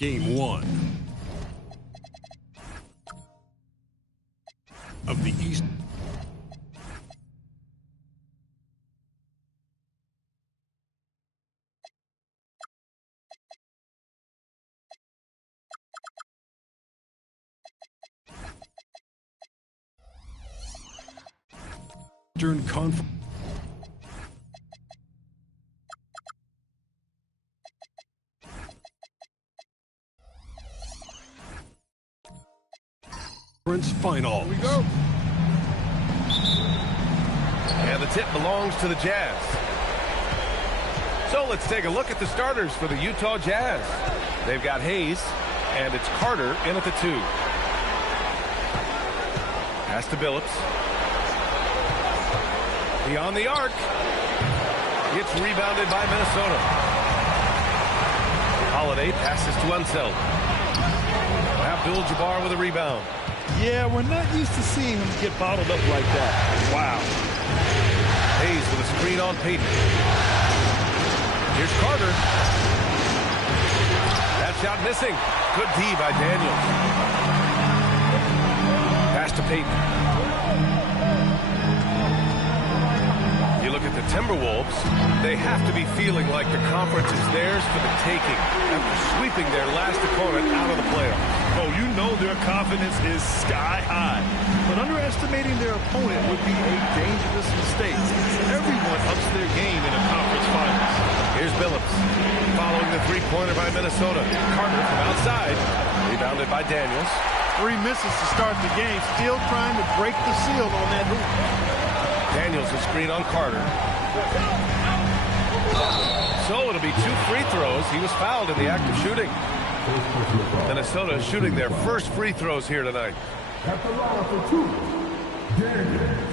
Game 1 of the East. Eastern Conference. Finals. Here we go. And the tip belongs to the Jazz. So let's take a look at the starters for the Utah Jazz. They've got Hayes, and it's Carter in at the 2. Pass to Billups. Beyond the arc. It's rebounded by Minnesota. Holiday passes to Unseld. Abdul-Jabbar with a rebound. Yeah, we're not used to seeing him get bottled up like that. Wow. Hayes with a screen on Payton. Here's Carter. That shot missing. Good D by Daniels. Pass to Payton. You look at the Timberwolves, they have to be feeling like the conference is theirs for the taking after sweeping their last opponent out of the playoffs. Oh, you know their confidence is sky high. But underestimating their opponent would be a dangerous mistake. Everyone ups their game in a conference finals. Here's Billups. Following the three-pointer by Minnesota. Carter from outside. Rebounded by Daniels. 3 misses to start the game. Still trying to break the seal on that hoop. Daniels a screen on Carter. So it'll be 2 free throws. He was fouled in the act of shooting. Minnesota is shooting their first free throws here tonight. At the line for 2, Daniels.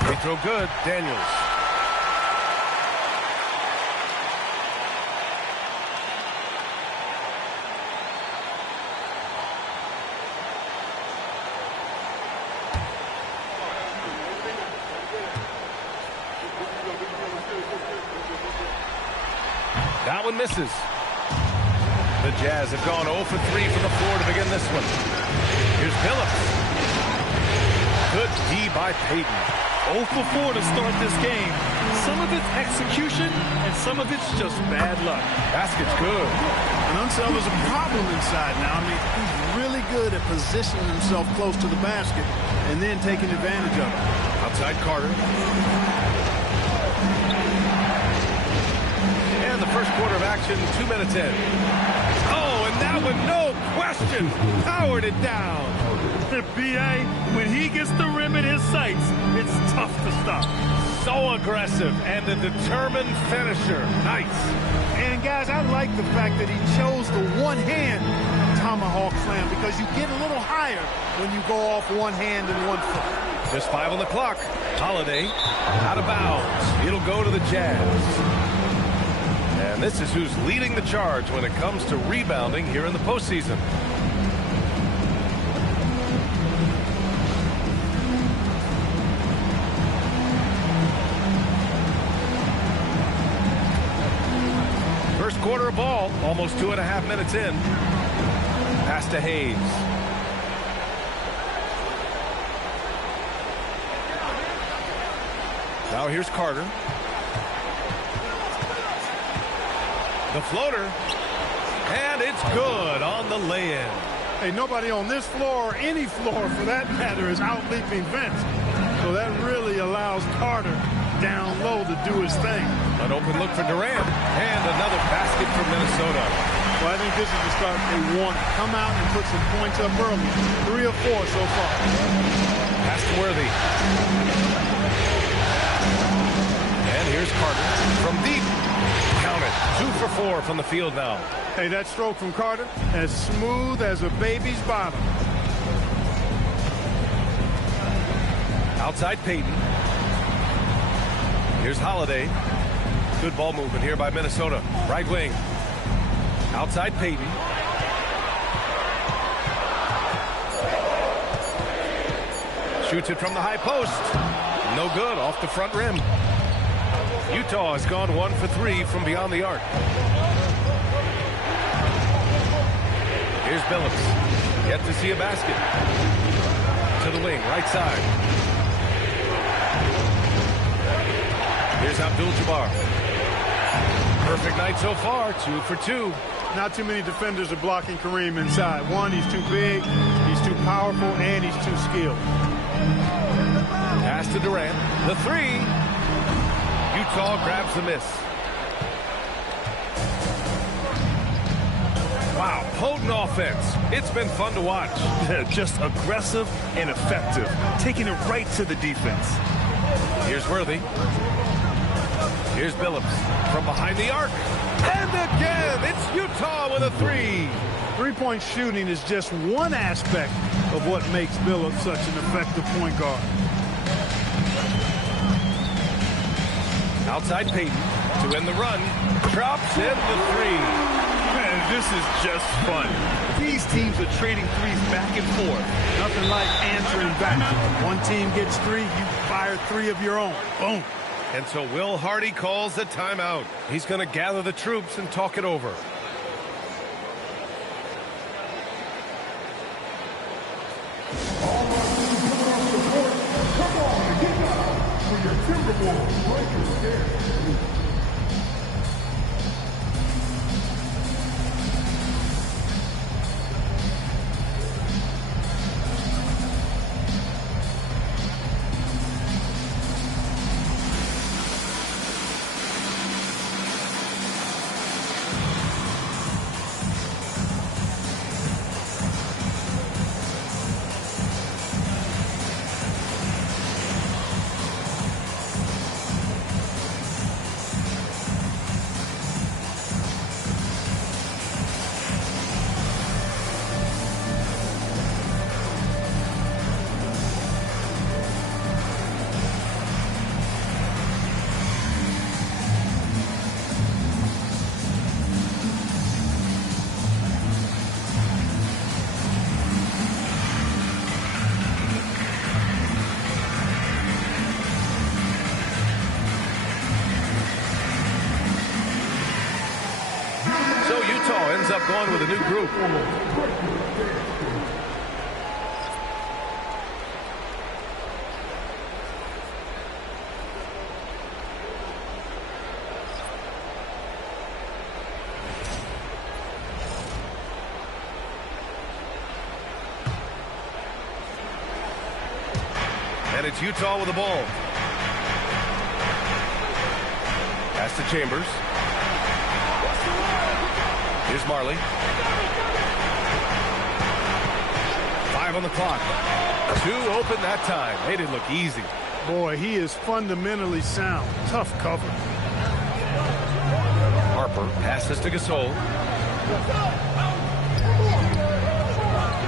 Free throw good, Daniels. That one misses. The Jazz have gone 0 for 3 from the floor to begin this one. Here's Billups. Good D by Payton. 0 for 4 to start this game. Some of it's execution, and some of it's just bad luck. Basket's good. And Unseld is a problem inside now. I mean, he's really good at positioning himself close to the basket and then taking advantage of it. Outside Carter. And the first quarter of action, 2 minutes in. Oh, and that one, no question, powered it down. B.A., when he gets the rim in his sights, it's tough to stop. So aggressive and a determined finisher. Nice. And, guys, I like the fact that he chose the one-hand tomahawk slam because you get a little higher when you go off one hand and 1 foot. Just 5 on the clock. Holiday out of bounds. It'll go to the Jazz. And this is who's leading the charge when it comes to rebounding here in the postseason. First quarter of ball, almost 2.5 minutes in. Pass to Hayes. Now here's Carter. The floater, and it's good on the lay-in. Hey, nobody on this floor, or any floor for that matter, is out-leaping Vince. So that really allows Carter down low to do his thing. An open look for Durant, and another basket for Minnesota. Well, I think this is the start they want. Come out and put some points up early. 3 or 4 so far. Pass to Worthy. And here's Carter from deep. Count it. 2 for 4 from the field now. Hey, that stroke from Carter, as smooth as a baby's bottom. Outside Payton. Here's Holiday. Good ball movement here by Minnesota. Right wing. Outside Payton. Shoots it from the high post. No good, off the front rim. Utah has gone 1 for 3 from beyond the arc. Here's Billups. Yet to see a basket. To the wing, right side. Here's Abdul-Jabbar. Perfect night so far, 2 for 2. Not too many defenders are blocking Kareem inside. One, he's too big, he's too powerful, and he's too skilled. Pass to Durant. The 3. Utah grabs the miss. Wow, potent offense. It's been fun to watch. Just aggressive and effective, taking it right to the defense. Here's Worthy. Here's Billups from behind the arc. And again, it's Utah with a 3. Three-point shooting is just one aspect of what makes Billups such an effective point guard. Outside Payton to end the run. Drops in the 3. Man, this is just fun. These teams are trading threes back and forth. Nothing like answering back. One team gets 3, you fire 3 of your own. Boom. And so Will Hardy calls the timeout. He's going to gather the troops and talk it over. Come on, get down for your Timberwolves Lakers game. Ends up going with a new group. And it's Utah with the ball. Pass to Chambers. Here's Marley. 5 on the clock. 2 open that time. Made it look easy. Boy, he is fundamentally sound. Tough cover. Harper passes to Gasol.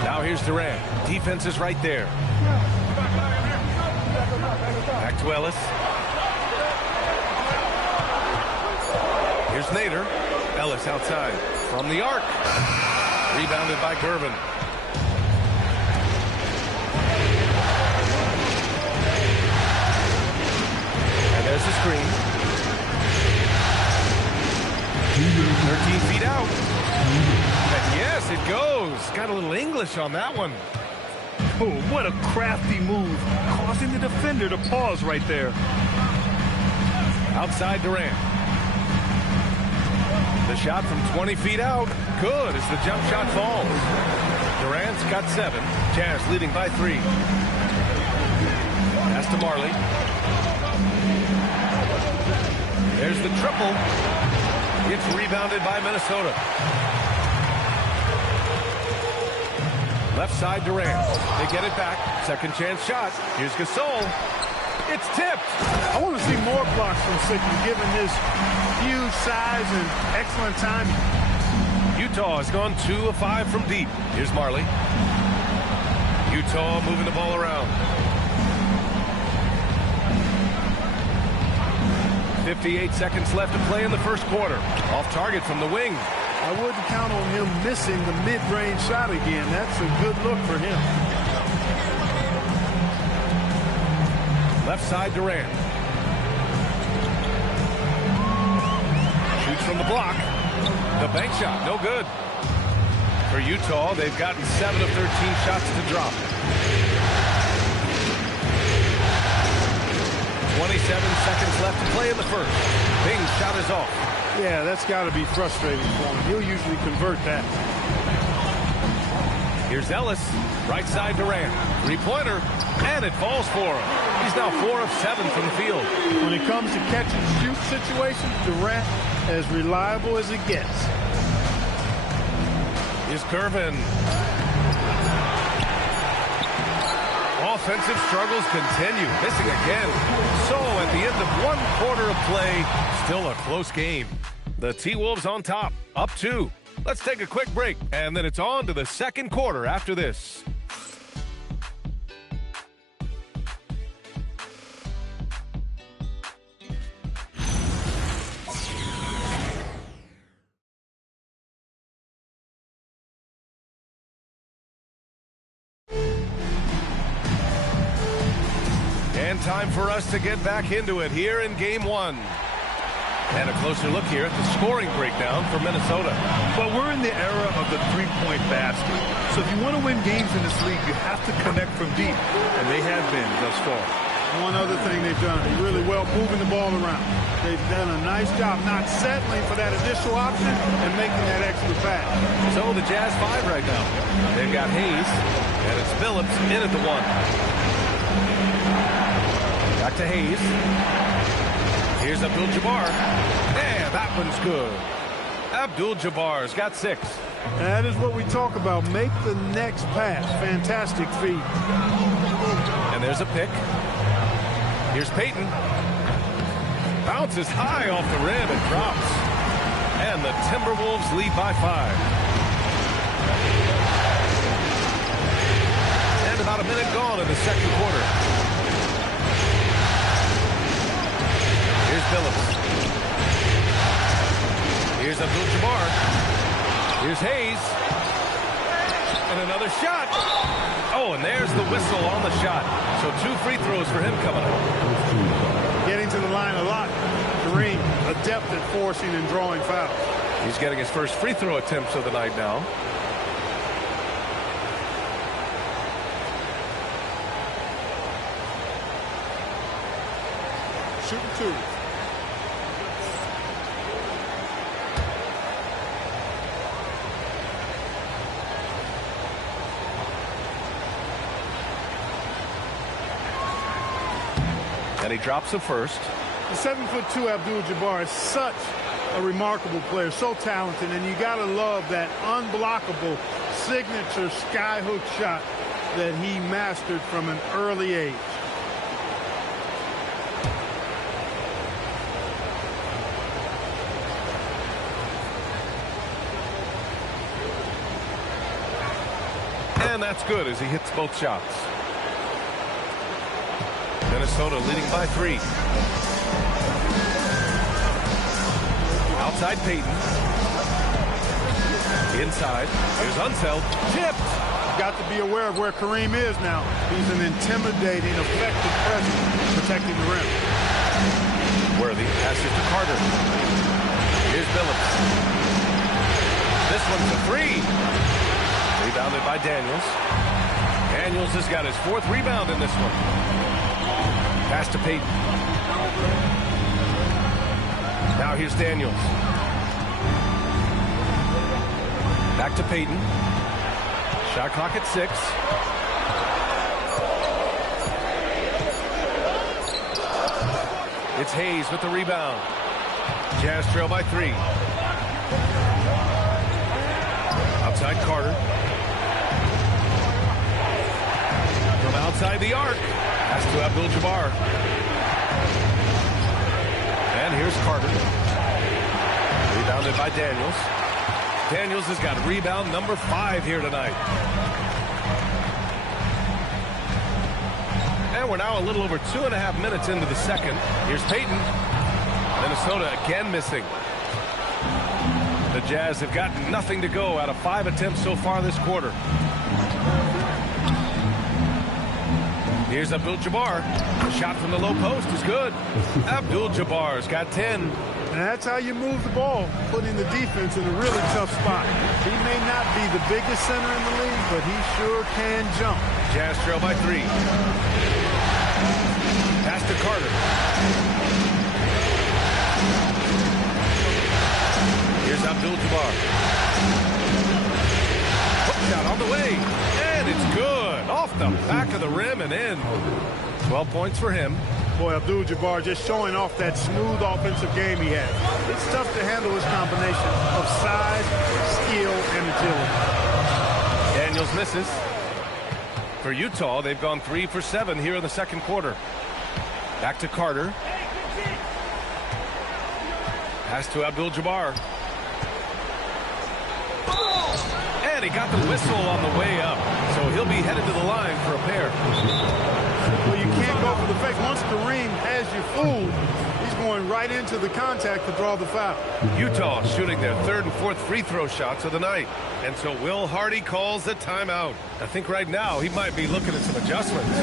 Now here's Durant. Defense is right there. Back to Ellis. Here's Nader. Ellis outside. From the arc. Rebounded by Gervin. And there's the screen. 13 feet out. And yes, it goes. Got a little English on that one. Oh, what a crafty move. Causing the defender to pause right there. Outside Durant. The shot from 20 feet out. Good as the jump shot falls. Durant's got 7. Jazz leading by 3. Pass to Marley. There's the triple. It's rebounded by Minnesota. Left side Durant. They get it back. Second chance shot. Here's Gasol. It's tipped. I want to see more blocks from Sickman, given his huge size and excellent timing. Utah has gone 2 of 5 from deep. Here's Marley. Utah moving the ball around. 58 seconds left to play in the first quarter. Off target from the wing. I wouldn't count on him missing the mid-range shot again. That's a good look for him. Left side, Durant. Shoots from the block. The bank shot, no good. For Utah, they've gotten 7 of 13 shots to drop. 27 seconds left to play in the first. Bing's shot is off. Yeah, that's got to be frustrating for him. He'll usually convert that. Here's Ellis, right side Durant. Three-pointer, and it falls for him. He's now 4 of 7 from the field. When it comes to catch and shoot situations, Durant as reliable as it gets. Here's Curvin. Offensive struggles continue, missing again. So at the end of 1 quarter of play, still a close game. The T-Wolves on top, up 2. Let's take a quick break, and then it's on to the second quarter after this. And time for us to get back into it here in Game 1. And a closer look here at the scoring breakdown for Minnesota. Well, we're in the era of the three-point basket. So if you want to win games in this league, you have to connect from deep. And they have been thus far. One other thing they've done, really well moving the ball around. They've done a nice job not settling for that additional option and making that extra pass. So the Jazz 5 right now. They've got Hayes, and it's Phillips in at the 1. Back to Hayes. Here's Abdul-Jabbar. And that one's good. Abdul-Jabbar's got 6. That is what we talk about. Make the next pass. Fantastic feed. And there's a pick. Here's Payton. Bounces high off the rim and drops. And the Timberwolves lead by 5. And about a minute gone in the second quarter. Here's Phillips. Here's Abdul-Jabbar. Here's Hayes. And another shot. Oh, and there's the whistle on the shot. So 2 free throws for him coming up. Getting to the line a lot. Kareem, adept at forcing and drawing fouls. He's getting his first free throw attempts of the night now. Shooting 2. And he drops the first. The 7'2" Abdul-Jabbar is such a remarkable player, so talented, and you gotta love that unblockable signature skyhook shot that he mastered from an early age. And that's good as he hits both shots. Minnesota leading by 3. Outside Payton. Inside. Here's Unseld. Tipped. Got to be aware of where Kareem is now. He's an intimidating, effective presence protecting the rim. Worthy passes to Carter. Here's Phillips. This one's a 3. Rebounded by Daniels. Daniels has got his 4th rebound in this one. Pass to Payton. Now here's Daniels. Back to Payton. Shot clock at 6. It's Hayes with the rebound. Jazz trail by 3. Outside Carter. From outside the arc. Pass to Abdul-Jabbar. And here's Carter. Rebounded by Daniels. Daniels has got rebound number 5 here tonight. And we're now a little over 2.5 minutes into the second. Here's Payton. Minnesota again missing. The Jazz have got nothing to go out of 5 attempts so far this quarter. Here's Abdul-Jabbar. The shot from the low post is good. Abdul-Jabbar's got 10. And that's how you move the ball, putting the defense in a really tough spot. He may not be the biggest center in the league, but he sure can jump. Jazz trail by 3. Pass to Carter. Here's Abdul-Jabbar. Hook shot on the way. And it's good. Off the back of the rim and in. 12 points for him. Boy, Abdul-Jabbar just showing off that smooth offensive game he has. It's tough to handle his combination of size, skill, and agility. Daniels misses. For Utah, they've gone 3 for 7 here in the second quarter. Back to Carter. Pass to Abdul-Jabbar. And he got the whistle on the way up. So he'll be headed to the line for a pair. Well, you can't go for the fake. Once Kareem has you fooled, he's going right into the contact to draw the foul. Utah shooting their 3rd and 4th free throw shots of the night. And so Will Hardy calls the timeout. I think right now he might be looking at some adjustments.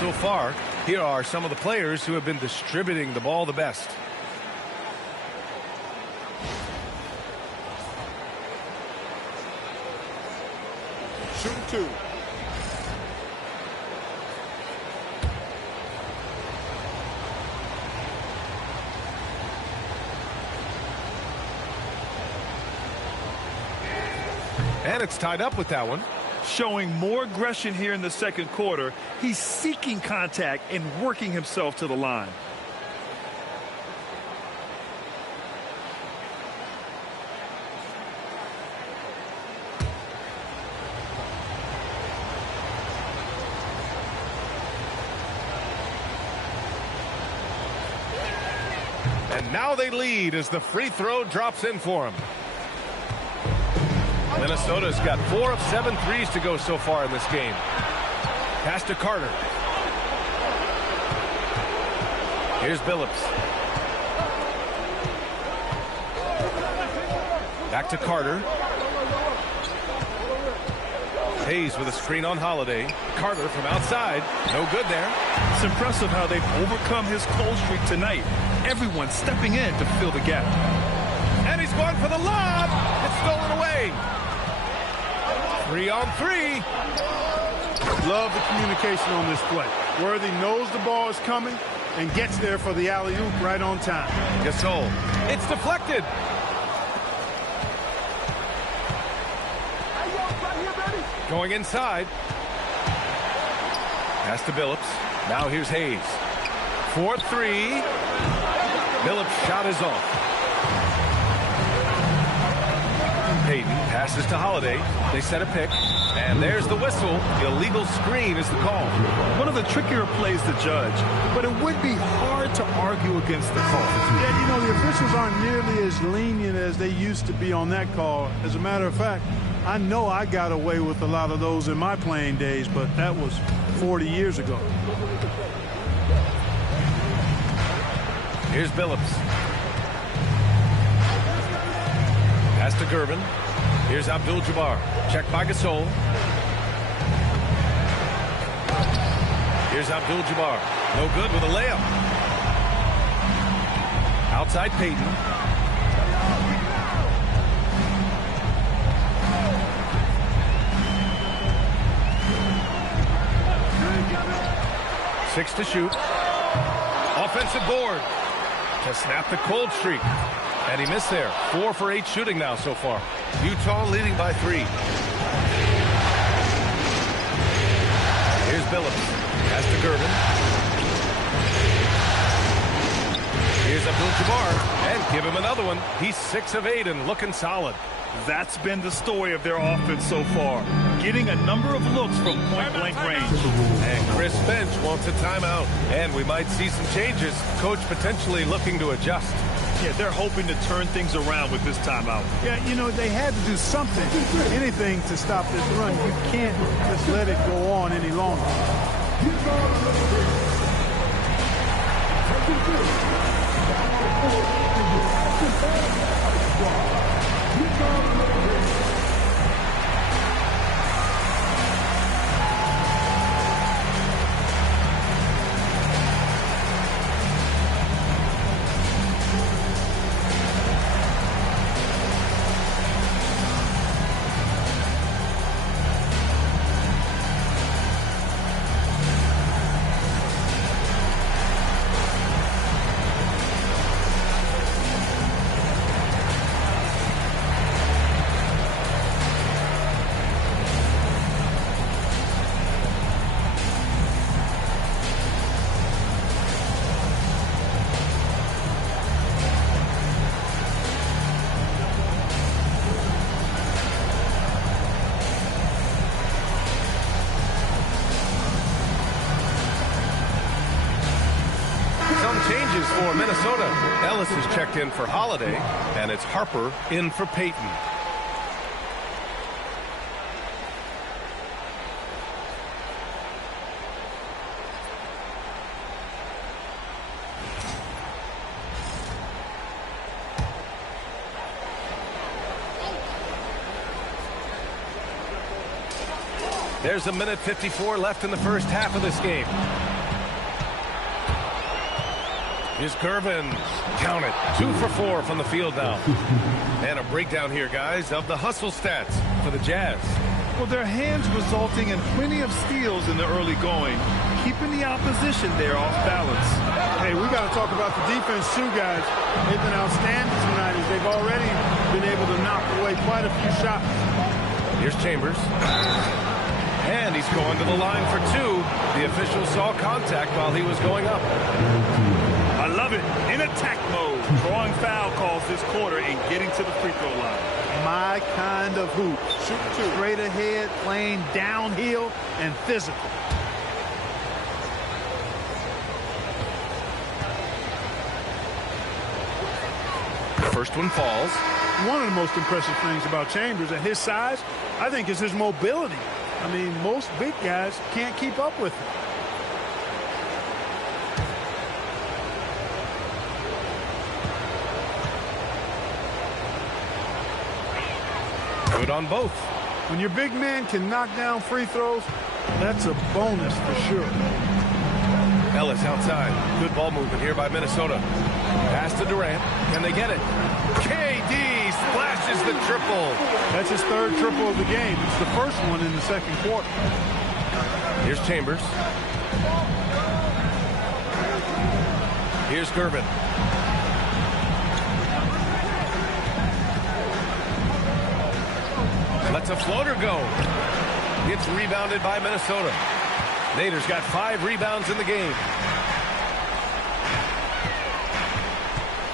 So far, here are some of the players who have been distributing the ball the best. Shoot 2. And it's tied up with that one. Showing more aggression here in the second quarter. He's seeking contact and working himself to the line. And now they lead as the free throw drops in for him. Minnesota's got 4 of 7 threes to go so far in this game. Pass to Carter. Here's Billups. Back to Carter. Hayes with a screen on Holiday. Carter from outside. No good there. It's impressive how they've overcome his cold streak tonight. Everyone stepping in to fill the gap. And he's going for the lob. It's stolen away. 3 on 3. Love the communication on this play. Worthy knows the ball is coming and gets there for the alley-oop right on time. Gasol. It's deflected. Going inside. Pass to Billups. Now here's Hayes. 4-3. Billups' shot is off. Payton passes to Holiday. They set a pick. And there's the whistle. Illegal screen is the call. One of the trickier plays to judge, but it would be hard to argue against the call. Yeah, you know, the officials aren't nearly as lenient as they used to be on that call. As a matter of fact, I know I got away with a lot of those in my playing days, but that was 40 years ago. Here's Billups. Pass to Gervin. Here's Abdul-Jabbar. Checked by Gasol. Here's Abdul-Jabbar. No good with a layup. Outside Peyton. Six to shoot. Offensive board to snap the cold streak. And he missed there. 4 for 8 shooting now so far. Utah leading by 3. Here's Billups. Pass to Gervin. Here's Abdul-Jabbar. And give him another one. He's 6 of 8 and looking solid. That's been the story of their offense so far. Getting a number of looks from point-blank range. And Chris Finch wants a timeout. And we might see some changes. Coach potentially looking to adjust. Yeah, they're hoping to turn things around with this timeout. Yeah, you know, they had to do something, anything to stop this run. You can't just let it go on any longer. Changes for Minnesota. Ellis is checked in for Holiday, and it's Harper in for Peyton. There's a minute 54 left in the first half of this game. Here's Gervin. Count it. 2 for 4 from the field now. And a breakdown here, guys, of the hustle stats for the Jazz. Well, their hands resulting in plenty of steals in the early going, keeping the opposition there off balance. Hey, we got to talk about the defense too, guys. They've been outstanding tonight as they've already been able to knock away quite a few shots. Here's Chambers. And he's going to the line for 2. The official saw contact while he was going up. I love it. In attack mode. Drawing foul calls this quarter and getting to the free throw line. My kind of hoop. Shoot straight ahead, playing downhill, and physical. First one falls. One of the most impressive things about Chambers at his size, I think, is his mobility. I mean, most big guys can't keep up with him. Good on both. When your big man can knock down free throws, that's a bonus for sure. Ellis outside. Good ball movement here by Minnesota. Pass to Durant. Can they get it? KD splashes the triple. That's his 3rd triple of the game. It's the first one in the second quarter. Here's Chambers. Here's Gervin. Lets a floater go. Gets rebounded by Minnesota. Nader's got 5 rebounds in the game.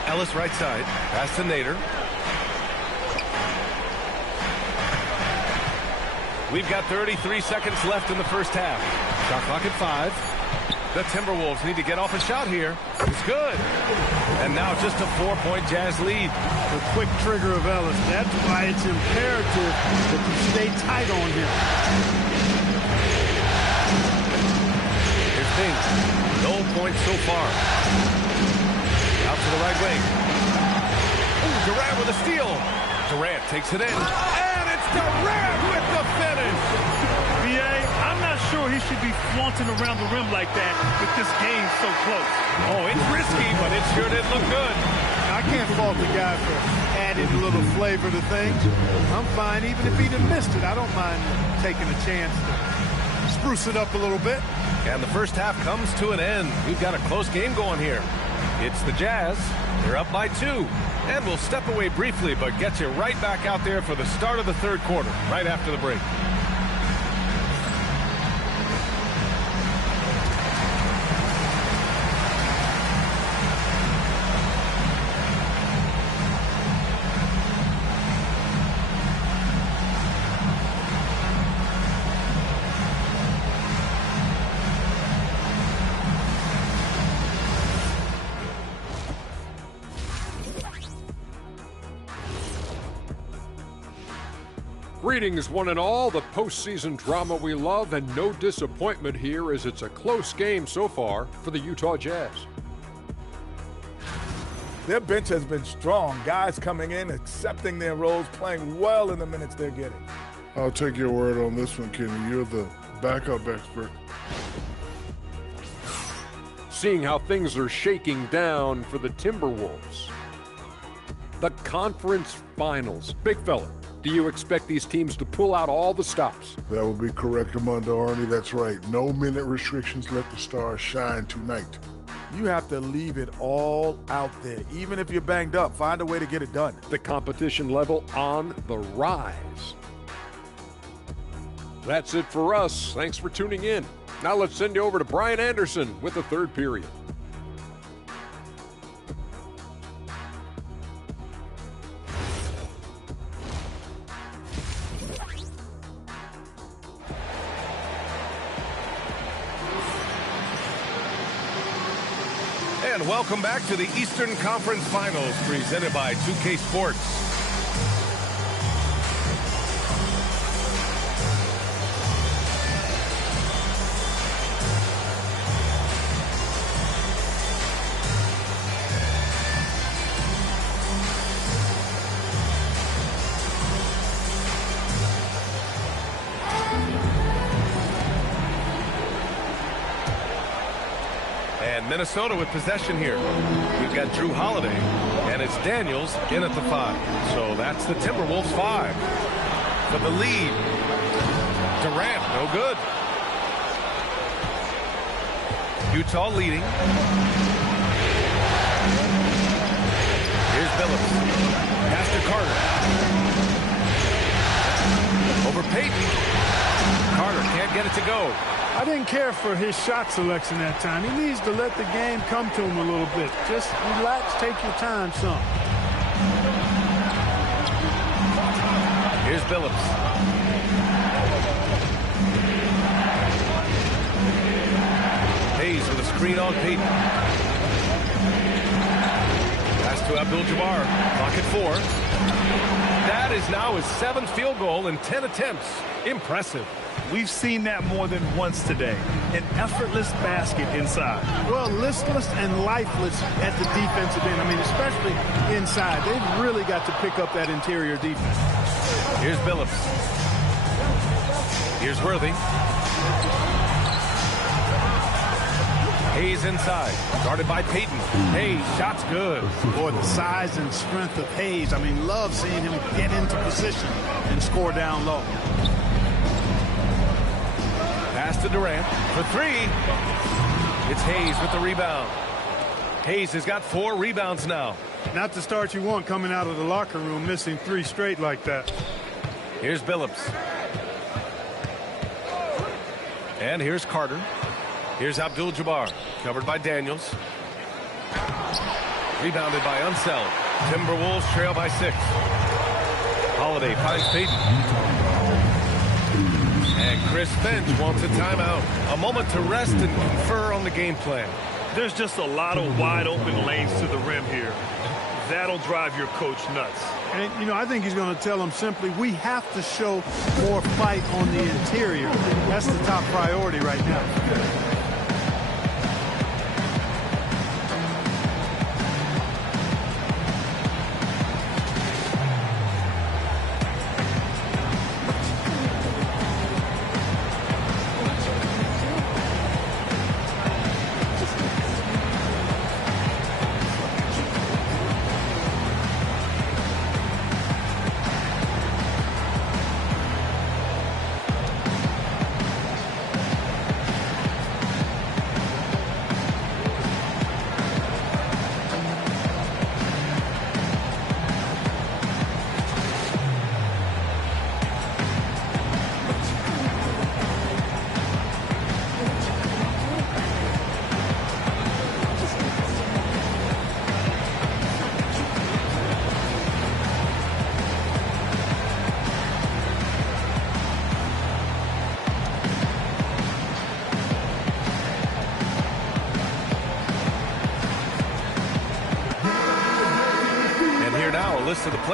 Ellis right side. Pass to Nader. We've got 33 seconds left in the first half. Shot clock at 5. The Timberwolves need to get off a shot here. It's good. And now just a 4-point Jazz lead. The quick trigger of Ellis. That's why it's imperative that you stay tight on him. Here's Ping. No points so far. Out to the right wing. Ooh, Durant with a steal. Durant takes it in. And it's Durant with the finish. BA, I'm not sure he should be flaunting around the rim like that with this game so close. Oh, it's risky, but it sure did look good. I can't fault the guy for adding a little flavor to things. I'm fine even if he'd have missed it. I don't mind taking a chance to spruce it up a little bit. And the first half comes to an end. We've got a close game going here. It's the Jazz. They're up by 2. And we'll step away briefly, but get you right back out there for the start of the third quarter, right after the break. Greetings, one and all. The postseason drama we love, and no disappointment here as it's a close game so far for the Utah Jazz. Their bench has been strong. Guys coming in, accepting their roles, playing well in the minutes they're getting. I'll take your word on this one, Kenny. You're the backup expert. Seeing how things are shaking down for the Timberwolves. The conference finals. Big fella, do you expect these teams to pull out all the stops? That would be correct, Armando Arnie. That's right. No minute restrictions. Let the stars shine tonight. You have to leave it all out there. Even if you're banged up, find a way to get it done. The competition level on the rise. That's it for us. Thanks for tuning in. Now let's send you over to Brian Anderson with the third period. And welcome back to the Eastern Conference Finals presented by 2K Sports. Minnesota with possession here. We've got Drew Holiday, and it's Daniels in at the 5. So that's the Timberwolves 5. For the lead, Durant, no good. Utah leading. Here's Billups. Pass to Carter. Over Payton. Carter can't get it to go. I didn't care for his shot selection that time. He needs to let the game come to him a little bit. Just relax, take your time some. Here's Billups. Hayes with a screen on Payton. Pass to Abdul-Jabbar. Clock at 4. That is now his 7th field goal in 10 attempts. Impressive. We've seen that more than once today. An effortless basket inside. Well, listless and lifeless at the defensive end. I mean, especially inside. They've really got to pick up that interior defense. Here's Billups. Here's Worthy. Hayes inside. Guarded by Payton. Hayes, shot's good. Boy, the size and strength of Hayes. I mean, love seeing him get into position and score down low. Pass to Durant for 3. It's Hayes with the rebound. Hayes has got 4 rebounds now. Not the start you want coming out of the locker room, missing 3 straight like that. Here's Billups. And here's Carter. Here's Abdul-Jabbar, covered by Daniels. Rebounded by Unseld. Timberwolves trail by 6. Holiday finds Payton. And Chris Finch wants a timeout. A moment to rest and confer on the game plan. There's just a lot of wide open lanes to the rim here. That'll drive your coach nuts. And, you know, I think he's going to tell them simply, we have to show more fight on the interior. That's the top priority right now.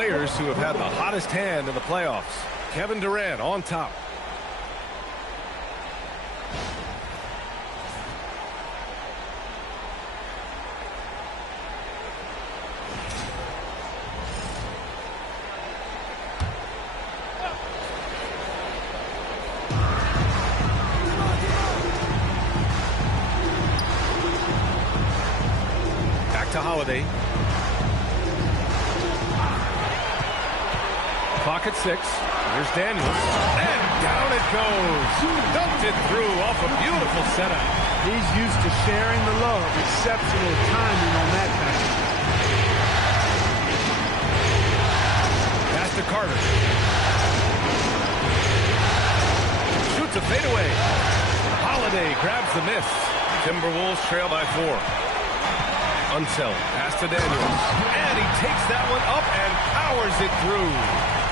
players who have had the hottest hand in the playoffs. Kevin Durant on top. Holiday. Clock at 6. Here's Daniels. And down it goes. Dumped it through off a beautiful setup. He's used to sharing the love. Exceptional timing on that pass. Pass to Carter. Shoots a fadeaway. Holiday grabs the miss. Timberwolves trail by 4. Unseld, pass to Daniels, and he takes that one up and powers it through.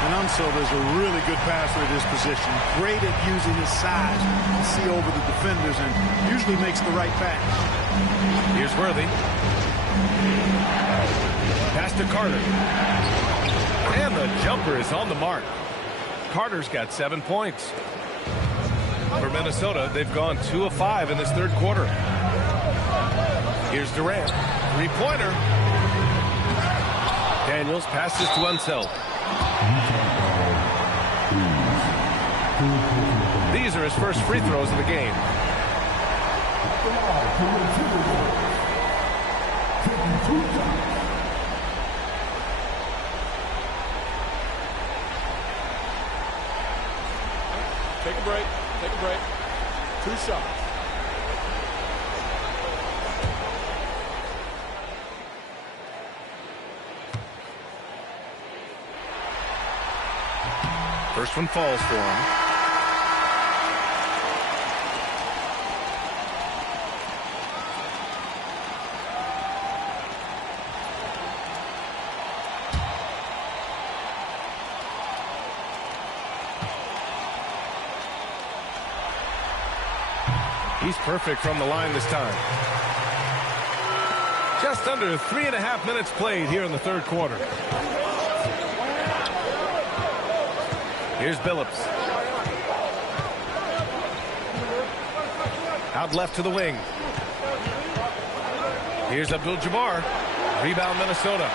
And Unseld is a really good passer at his position. Great at using his size to see over the defenders and usually makes the right pass. Here's Worthy. Pass to Carter. And the jumper is on the mark. Carter's got 7 points. For Minnesota, they've gone 2 of 5 in this third quarter. Here's Durant. Three-pointer. Daniels passes to Unseld. These are his first free throws of the game. Take a break. Take a break. 2 shots. First one falls for him. He's perfect from the line this time. Just under 3.5 minutes played here in the third quarter. Here's Billups. Out left to the wing. Here's Abdul-Jabbar. Rebound Minnesota.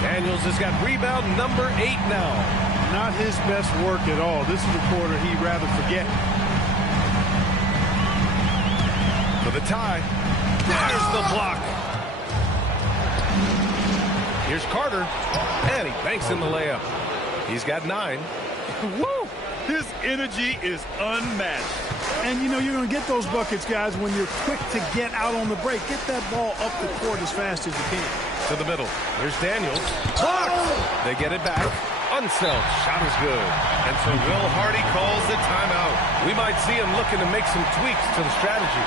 Daniels has got rebound number 8 now. Not his best work at all. This is the quarter he'd rather forget. For the tie. There's the block. Here's Carter. And he banks in the layup. He's got 9. Woo! His energy is unmatched. And, you know, you're going to get those buckets, guys, when you're quick to get out on the break. Get that ball up the court as fast as you can. To the middle. Here's Daniels. Blocked! They get it back. Unseld. Shot is good. And so Will Hardy calls the timeout. We might see him looking to make some tweaks to the strategy.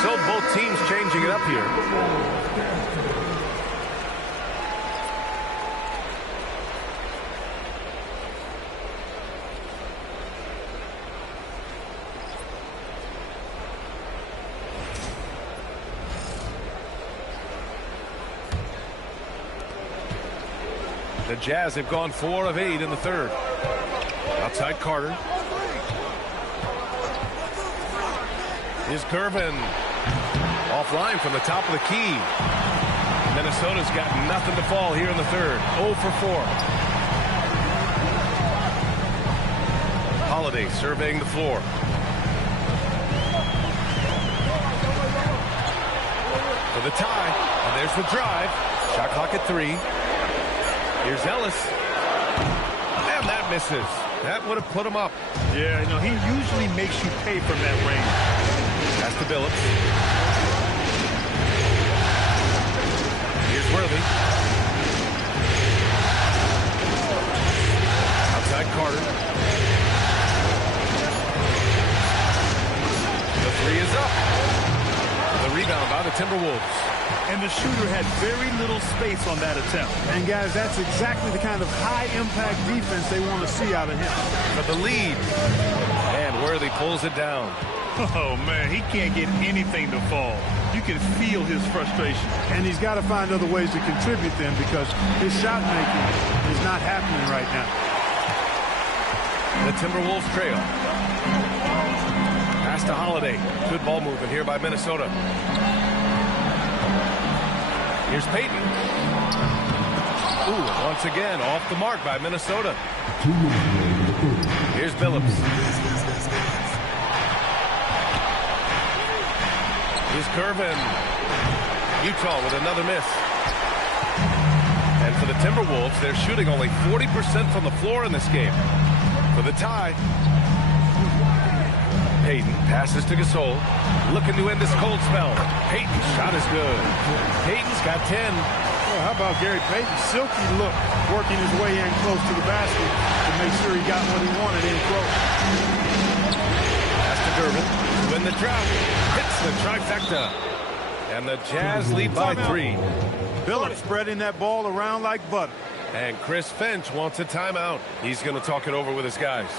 So both teams changing it up here. The Jazz have gone 4 of 8 in the third. Outside Carter. Here's Gervin. Offline from the top of the key. Minnesota's got nothing to fall here in the third. 0 for 4. Holiday surveying the floor. For the tie. And there's the drive. Shot clock at 3. Here's Ellis. And that misses. That would have put him up. Yeah, you know, he usually makes you pay from that range. That's to Billups. Here's Worthy. Outside Carter. The 3 is up. The rebound by the Timberwolves. And the shooter had very little space on that attempt. And, guys, that's exactly the kind of high-impact defense they want to see out of him. For the lead. And Worthy pulls it down. Oh, man, he can't get anything to fall. You can feel his frustration. And he's got to find other ways to contribute then because his shot making is not happening right now. The Timberwolves trail. Pass to Holiday. Good ball movement here by Minnesota. Here's Payton. Ooh, once again, off the mark by Minnesota. Here's Billups. Here's Gervin. Utah with another miss. And for the Timberwolves, they're shooting only 40% from the floor in this game. For the tie, Payton passes to Gasol. Looking to end this cold spell. Payton's shot is good. Payton's got 10. Well, how about Gary Payton's silky look, working his way in close to the basket to make sure he got what he wanted in close. Pass to Gervin to win the drought. Hits the trifecta. And the Jazz lead by 3. Billups spreading that ball around like butter. And Chris Finch wants a timeout. He's going to talk it over with his guys.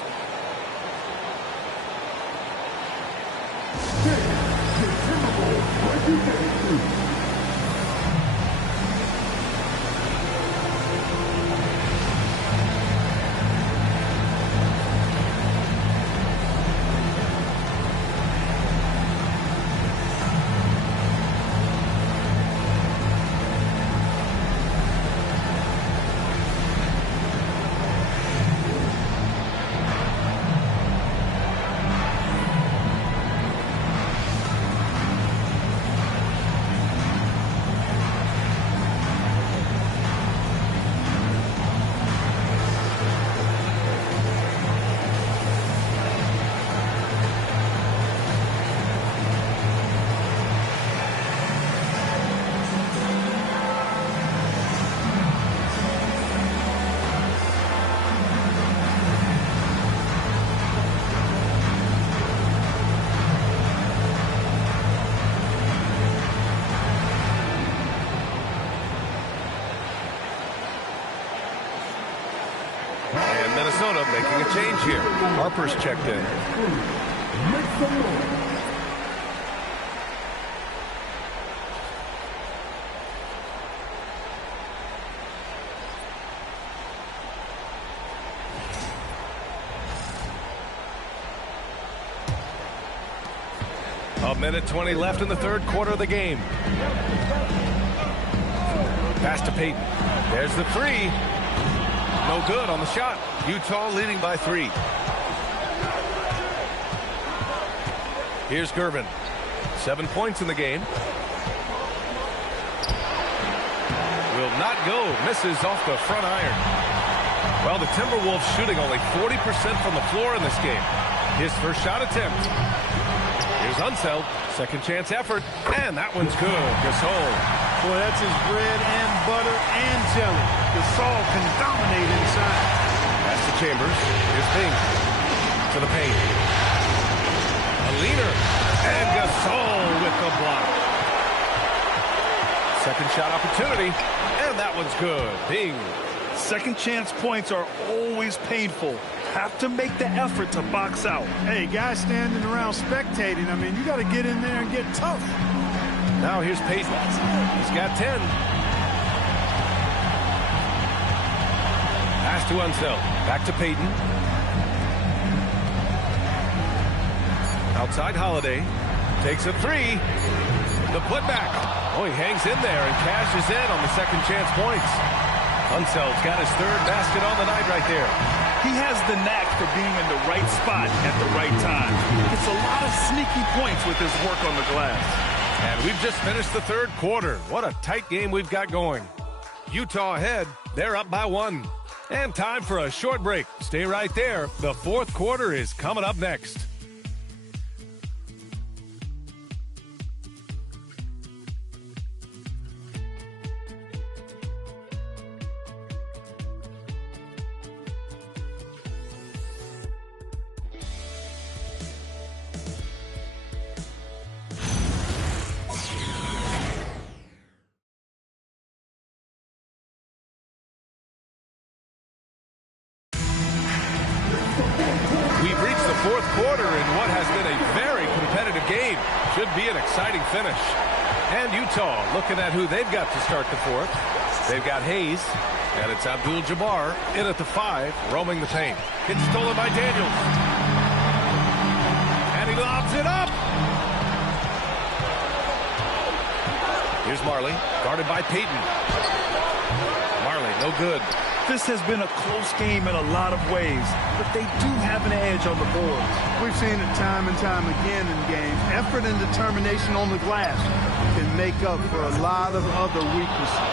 Minnesota making a change here. Harper's checked in. A minute 20 left in the third quarter of the game. Pass to Payton. There's the 3. No good on the shot. Utah leading by 3. Here's Gervin. 7 points in the game. Will not go. Misses off the front iron. Well, the Timberwolves shooting only 40% from the floor in this game. His first shot attempt. Here's Unseld. Second chance effort. And that one's good. Gasol. Boy, that's his bread and butter and jelly. Gasol can dominate inside. Pass to Chambers. Here's Ping. To the paint. A leaner. And Gasol with the block. Second shot opportunity. And that one's good. Ping. Second chance points are always painful. Have to make the effort to box out. Hey, guys standing around spectating, I mean, you got to get in there and get tough. Now here's Payton. He's got 10. to Unseld. Back to Payton. Outside Holiday. Takes a three. The putback. Oh, he hangs in there and cashes in on the second chance points. Unseld's got his third basket on the night right there. He has the knack for being in the right spot at the right time. It's a lot of sneaky points with his work on the glass. And we've just finished the third quarter. What a tight game we've got going. Utah ahead. They're up by 1. And time for a short break. Stay right there. The fourth quarter is coming up next. We've reached the fourth quarter in what has been a very competitive game. Should be an exciting finish. And Utah looking at who they've got to start the fourth. They've got Hayes, and it's Abdul-Jabbar in at the 5, roaming the paint. It's stolen by Daniels. And he lobs it up. Here's Marley, guarded by Payton. Marley, no good. This has been a close game in a lot of ways, but they do have an edge on the boards. We've seen it time and time again in games. Effort and determination on the glass can make up for a lot of other weaknesses.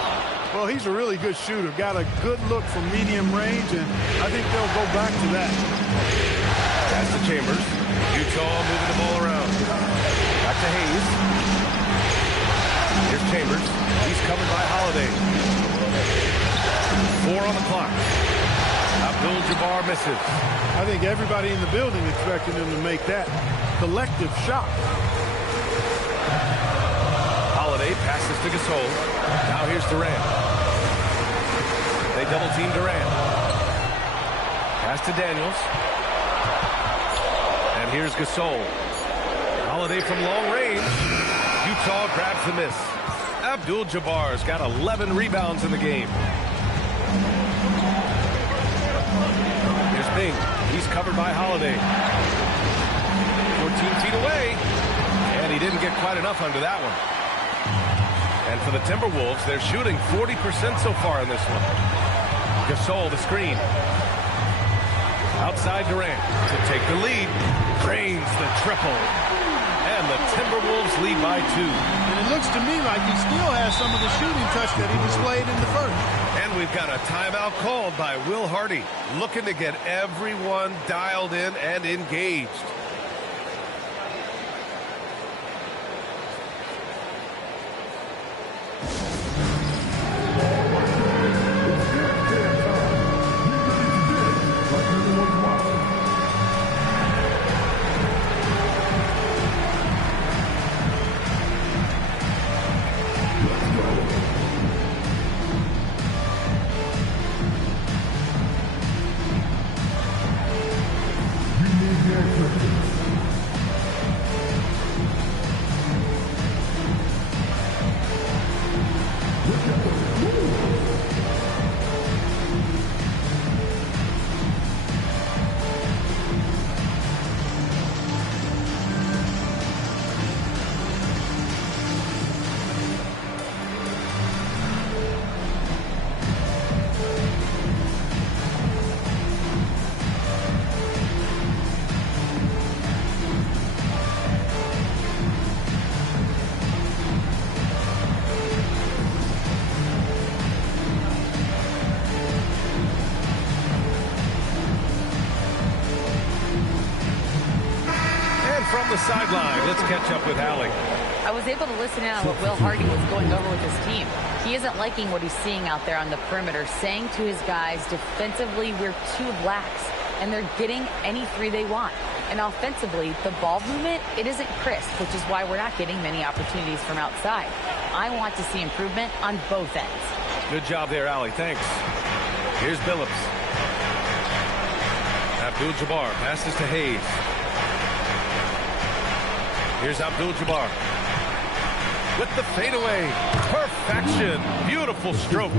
Well, he's a really good shooter. Got a good look from medium range, and I think they'll go back to that. Pass to Chambers. Utah moving the ball around. Back to Hayes. Here's Chambers. He's covered by Holiday. 4 on the clock. Abdul-Jabbar misses. I think everybody in the building expected him to make that collective shot. Holiday passes to Gasol. Now here's Durant. They double team Durant. Pass to Daniels. And here's Gasol. Holiday from long range. Utah grabs the miss. Abdul-Jabbar's got 11 rebounds in the game. Here's Bing. He's covered by Holiday. 14 feet away. And he didn't get quite enough under that one. And for the Timberwolves, they're shooting 40% so far in this one. Gasol, the screen. Outside Durant to take the lead. Drains the triple. And the Timberwolves lead by 2. And it looks to me like he still has some of the shooting touch that he displayed in the first. And we've got a timeout called by Will Hardy, looking to get everyone dialed in and engaged. From the sideline, let's catch up with Allie. I was able to listen in on what Will Hardy was going over with his team. He isn't liking what he's seeing out there on the perimeter, saying to his guys, defensively, we're too lax, and they're getting any three they want. And offensively, the ball movement, it isn't crisp, which is why we're not getting many opportunities from outside. I want to see improvement on both ends. Good job there, Allie. Thanks. Here's Billups. Abdul-Jabbar passes to Hayes. Here's Abdul-Jabbar with the fadeaway. Perfection. Beautiful stroke.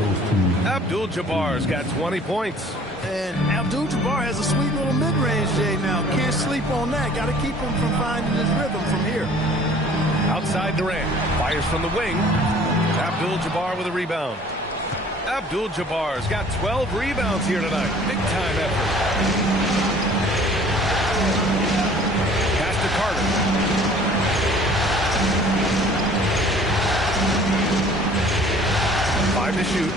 Abdul-Jabbar's got 20 points. And Abdul-Jabbar has a sweet little mid-range, Jay, now. Can't sleep on that. Got to keep him from finding his rhythm from here. Outside Durant. Fires from the wing. Abdul-Jabbar with a rebound. Abdul-Jabbar's got 12 rebounds here tonight. Big time effort. Pass to Carter. 5 to shoot.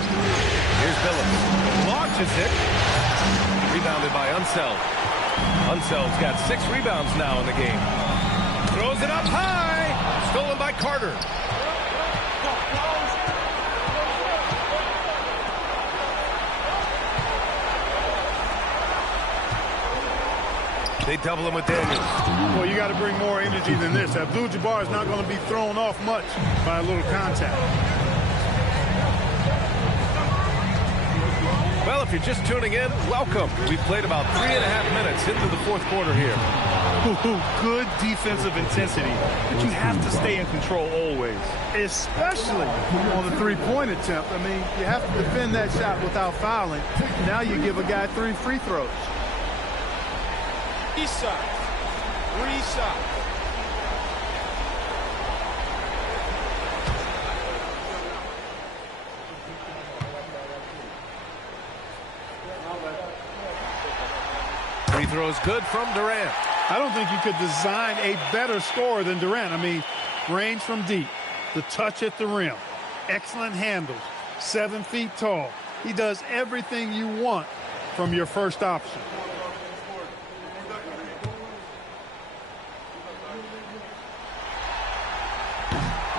Here's Billups. Launches it. Rebounded by Unseld. Unseld's got 6 rebounds now in the game. Throws it up high. Stolen by Carter. They double him with Daniels. Well, you got to bring more energy than this. Abdul-Jabbar is not going to be thrown off much by a little contact. Well, if you're just tuning in, welcome. We've played about 3.5 minutes into the fourth quarter here. Good defensive intensity, but you have to stay in control always. Especially on the three-point attempt. I mean, you have to defend that shot without fouling. Now you give a guy 3 free throws. Reset. Free throws good from Durant. I don't think you could design a better scorer than Durant. I mean, range from deep, the touch at the rim, excellent handles, 7 feet tall. He does everything you want from your first option.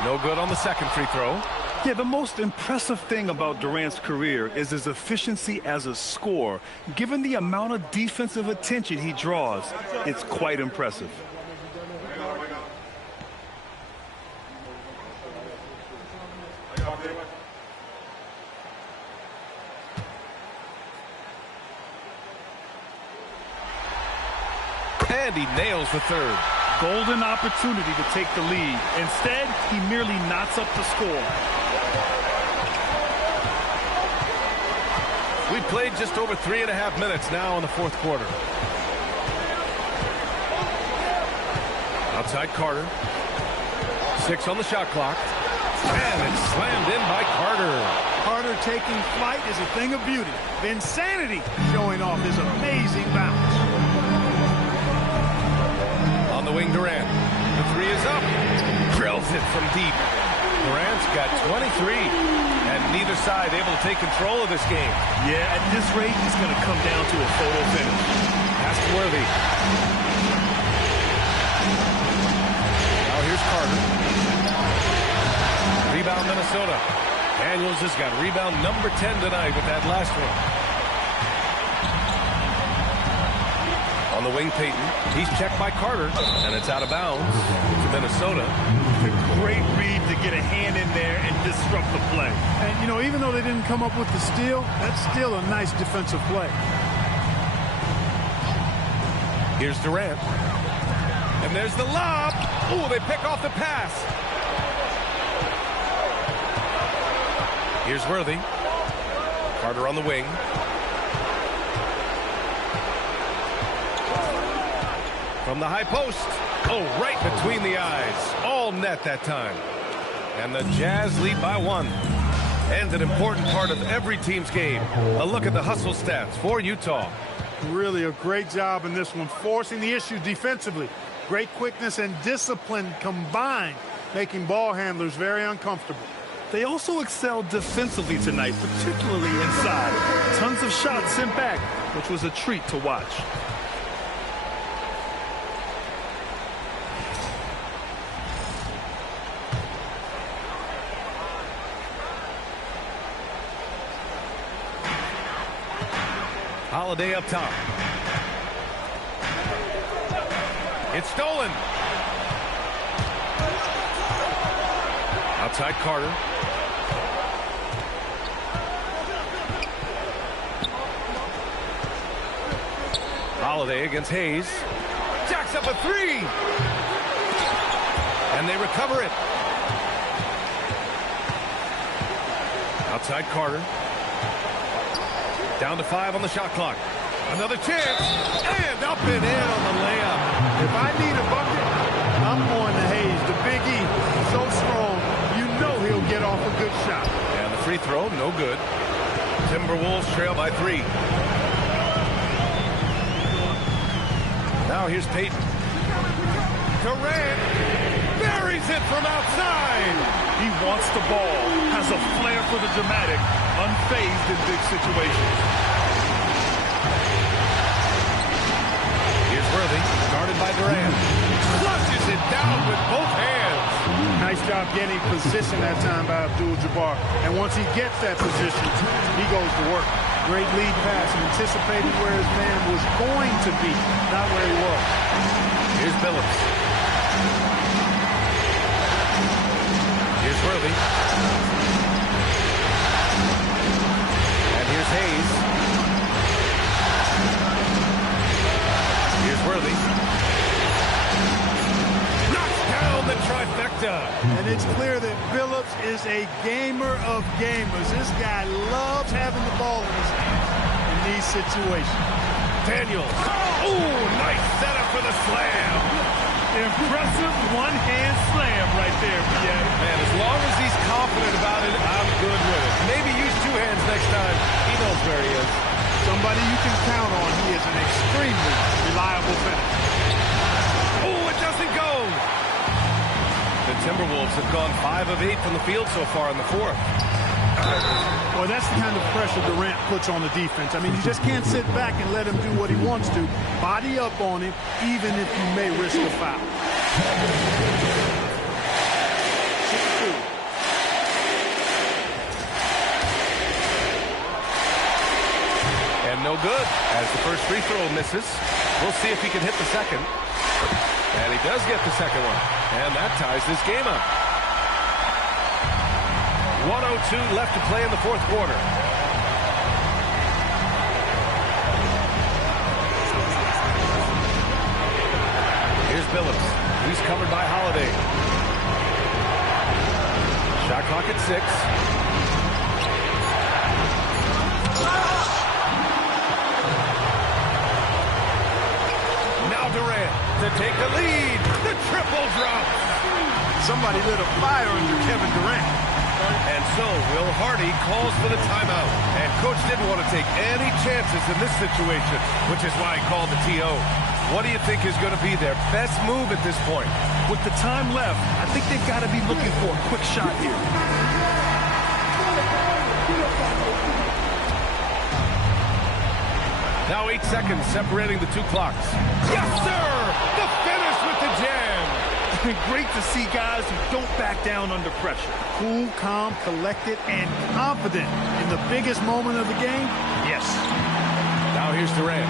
No good on the second free throw. Yeah, the most impressive thing about Durant's career is his efficiency as a scorer. Given the amount of defensive attention he draws, it's quite impressive. And he nails the third. Golden opportunity to take the lead. Instead, he merely knots up the score. We've played just over 3.5 minutes now in the fourth quarter. Outside Carter. 6 on the shot clock. And it's slammed in by Carter. Carter taking flight is a thing of beauty. Insanity showing off his amazing bounce. On the wing, Durant. The 3 is up. Drills it from deep. Durant's got 23. And neither side able to take control of this game. Yeah, at this rate, it's going to come down to a photo finish. Pass to Worthy. Now here's Carter. Rebound Minnesota. Daniels has got rebound number 10 tonight with that last one. On the wing, Payton. He's checked by Carter, and it's out of bounds to Minnesota. A great read to get a hand in there and disrupt the play. And, you know, even though they didn't come up with the steal, that's still a nice defensive play. Here's Durant. And there's the lob. Ooh, they pick off the pass. Here's Worthy. Carter on the wing. From the high post. Oh, right between the eyes. All net that time. And the Jazz lead by 1. And an important part of every team's game. A look at the hustle stats for Utah. Really a great job in this one, forcing the issue defensively. Great quickness and discipline combined, making ball handlers very uncomfortable. They also excelled defensively tonight, particularly inside. Tons of shots sent back, which was a treat to watch. Holiday up top. It's stolen. Outside Carter. Holiday against Hayes. Jacks up a 3. And they recover it. Outside Carter. Down to 5 on the shot clock. Another chance, and up and in on the layup. If I need a bucket, I'm going to Hayes. The Big E, so strong, you know he'll get off a good shot. And the free throw, no good. Timberwolves trail by 3. Now here's Peyton. Durant buries it from outside. He wants the ball, has a flair for the dramatic, unfazed in big situations. Here's Worthy, guarded by Durant. Flushes it down with both hands. Nice job getting position that time by Abdul-Jabbar. And once he gets that position, he goes to work. Great lead pass, anticipating where his man was going to be, not where he was. Here's Billups. Here's Worthy. And here's Hayes. Here's Worthy. Knocks down the trifecta. And it's clear that Billups is a gamer of gamers. This guy loves having the ball in his hands in these situations. Daniels. Oh, nice setup for the slam. Impressive one-hand slam right there, Pierre. Man, as long as he's confident about it, I'm good with it. Maybe use 2 hands next time. He knows where he is. Somebody you can count on. He is an extremely reliable finisher. Oh, it doesn't go. The Timberwolves have gone 5 of 8 from the field so far in the 4th. Well, that's the kind of pressure Durant puts on the defense. I mean, you just can't sit back and let him do what he wants to. Body up on him, even if you may risk a foul. And no good, as the first free throw misses. We'll see if he can hit the second. And he does get the second one. And that ties this game up. 1:02 left to play in the 4th quarter. Here's Billups. He's covered by Holiday. Shot clock at 6. Now Durant to take the lead. The triple drop. Somebody lit a fire under Kevin Durant. And so Will Hardy calls for the timeout. And Coach didn't want to take any chances in this situation, which is why he called the TO. What do you think is going to be their best move at this point? With the time left, I think they've got to be looking for a quick shot here. Now 8 seconds separating the 2 clocks. Yes, sir! The finish with the jam! Great to see guys who don't back down under pressure. Cool, calm, collected, and confident in the biggest moment of the game. Yes. Now here's Durant.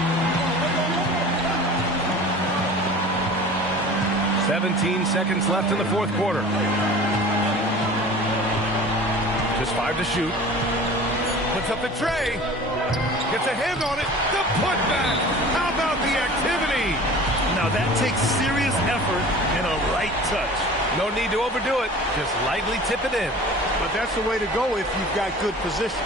17 seconds left in the 4th quarter. Just 5 to shoot. Puts up the tray. Gets a hand on it. The putback. How about the activity? Now that takes serious effort and a right touch. No need to overdo it. Just lightly tip it in. But that's the way to go if you've got good position.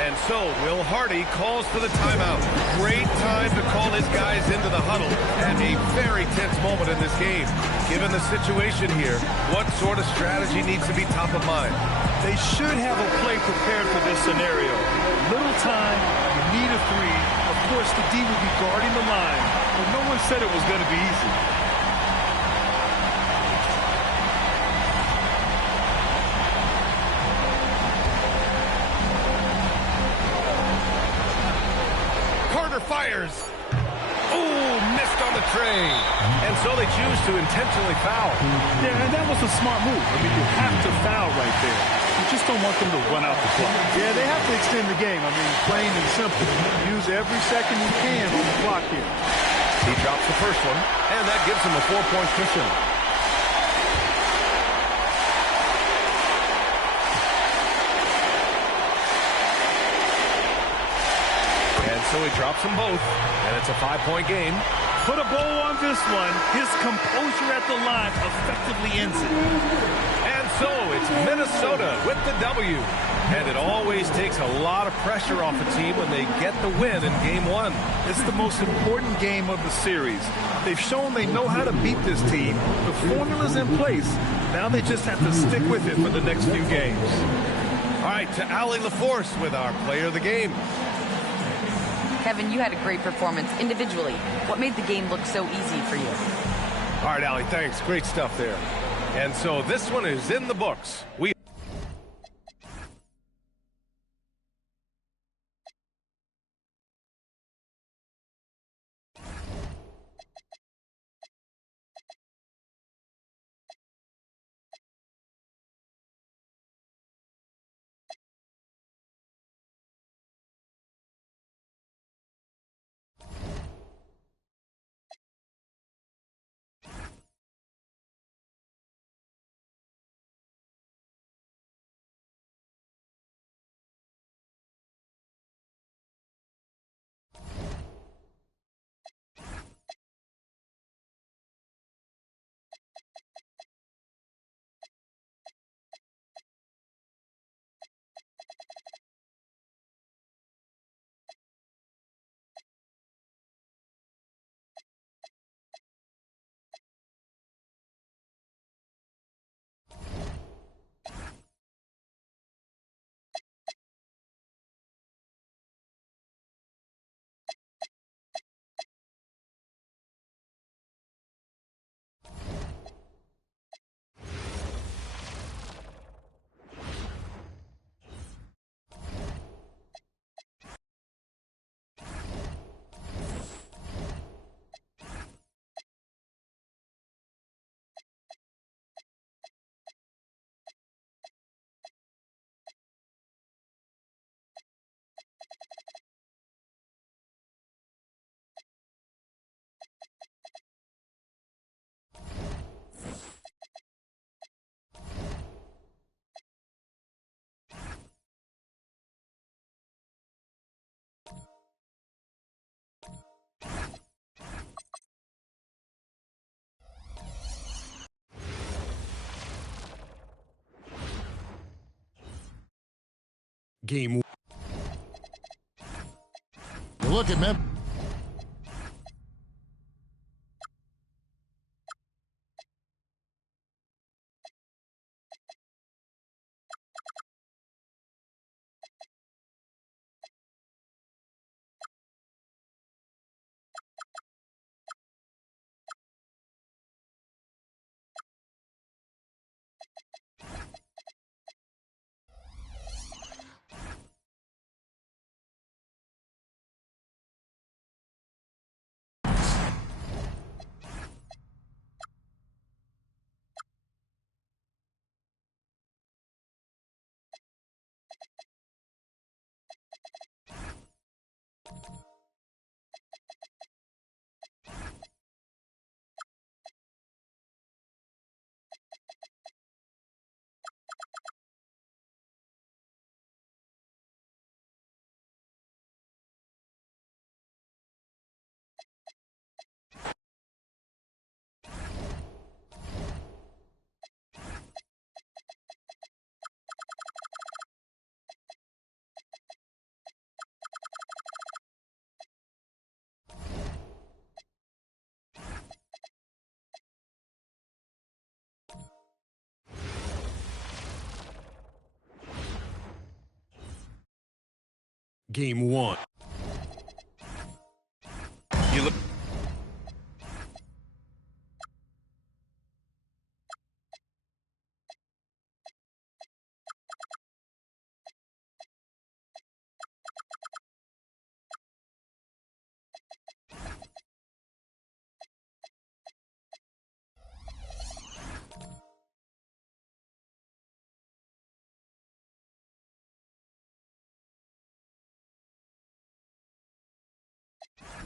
And so Will Hardy calls for the timeout. Great time to call his guys into the huddle at a very tense moment in this game. Given the situation here, what sort of strategy needs to be top of mind? They should have a play prepared for this scenario. Little time, you need a 3. Of course, the D will be guarding the line, but no one said it was going to be easy. Fires. Oh, missed on the tray. And so they choose to intentionally foul. Yeah, and that was a smart move. I mean, you have to foul right there. You just don't want them to run out the clock. Yeah, they have to extend the game. I mean, plain and simple. Use every second you can on the clock here. He drops the first one, and that gives him a 4-point cushion. So he drops them both, and it's a 5-point game. Put a bow on this one. His composure at the line effectively ends it. And so it's Minnesota with the W. And it always takes a lot of pressure off a team when they get the win in Game 1. It's the most important game of the series. They've shown they know how to beat this team. The formula's in place. Now they just have to stick with it for the next few games. All right, to Allie LaForce with our player of the game. Kevin, you had a great performance individually. What made the game look so easy for you? All right, Allie, thanks. Great stuff there. And so this one is in the books. Game. Look at man. Game 1. You look.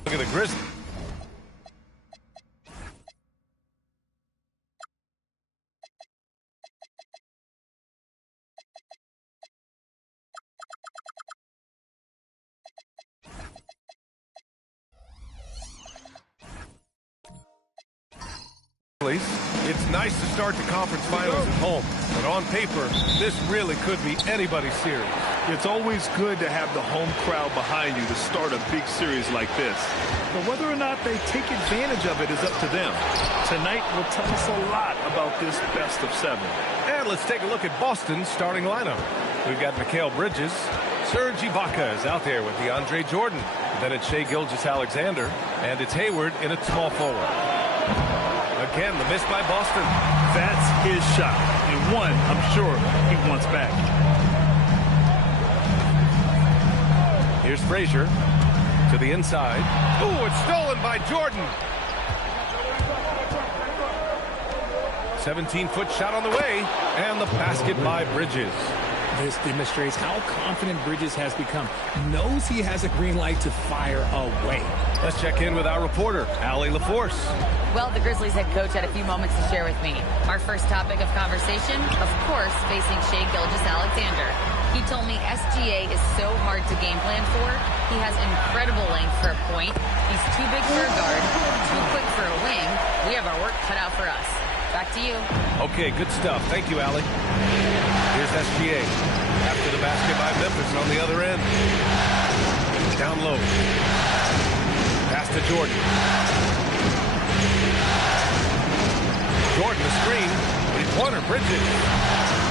Look at the Grizzlies. It's nice to start the conference finals at home, but on paper, this really could be anybody's series. It's always good to have the home crowd behind you to start a big series like this. But whether or not they take advantage of it is up to them. Tonight will tell us a lot about this best of 7. And let's take a look at Boston's starting lineup. We've got Mikal Bridges. Serge Ibaka is out there with DeAndre Jordan. Then it's Shai Gilgeous-Alexander. And it's Hayward in at small forward. Again, the miss by Boston. That's his shot. And one, I'm sure, he wants back. Here's Frazier to the inside. Ooh, it's stolen by Jordan. 17-foot shot on the way. And the basket by Bridges. This demonstrates how confident Bridges has become. Knows he has a green light to fire away. Let's check in with our reporter, Allie LaForce. Well, the Grizzlies head coach had a few moments to share with me. Our first topic of conversation, of course, facing Shai Gilgeous-Alexander. He told me SGA is so hard to game plan for. He has incredible length for a point. He's too big for a guard, too quick for a wing. We have our work cut out for us. Back to you. Okay, good stuff. Thank you, Allie. Here's SGA. After the basket by Memphis on the other end. Down low. Pass to Jordan. Jordan, the screen. Three-pointer, Bridges.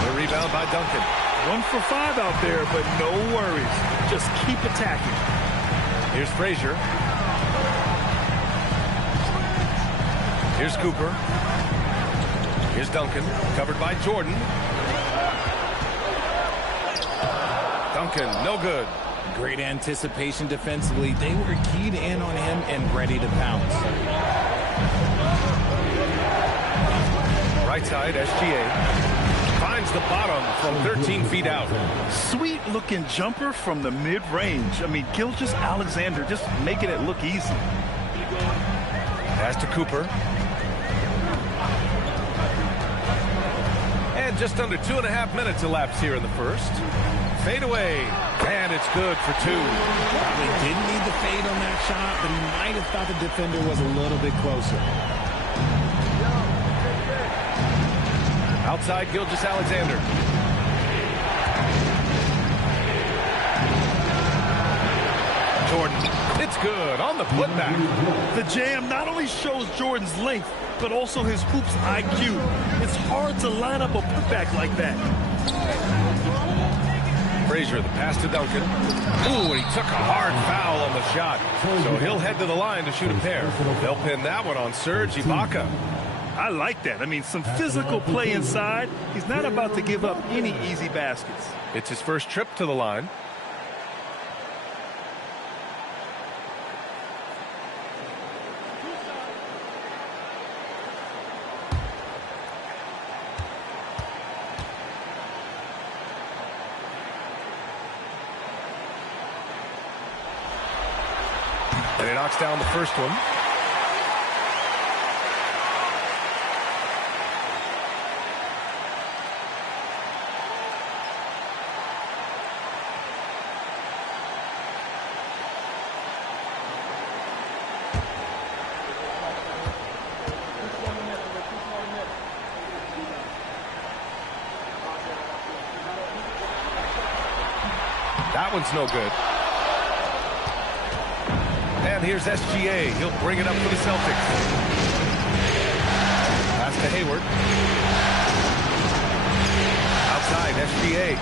The rebound by Duncan. 1 for 5 out there, but no worries. Just keep attacking. Here's Frazier. Here's Cooper. Here's Duncan, covered by Jordan. Duncan, no good. Great anticipation defensively. They were keyed in on him and ready to pounce. Right side, SGA. Finds the bottom from 13 feet out. Sweet looking jumper from the mid-range. I mean, Gilgeous-Alexander just making it look easy. Pass to Cooper. And just under 2.5 minutes elapsed here in the first. Fade away. And it's good for 2. Probably didn't need the fade on that shot, but he might have thought the defender was a little bit closer. Outside Gilgeous-Alexander. Jordan. It's good on the putback. The jam not only shows Jordan's length, but also his hoops IQ. It's hard to line up a putback like that. Frazier, the pass to Duncan. Ooh, he took a hard foul on the shot. So he'll head to the line to shoot a pair. They'll pin that one on Serge Ibaka. I like that. I mean, some physical play inside. He's not about to give up any easy baskets. It's his first trip to the line. And he knocks down the first one. That one's no good. And here's SGA. He'll bring it up for the Celtics. Pass to Hayward. Outside, SGA.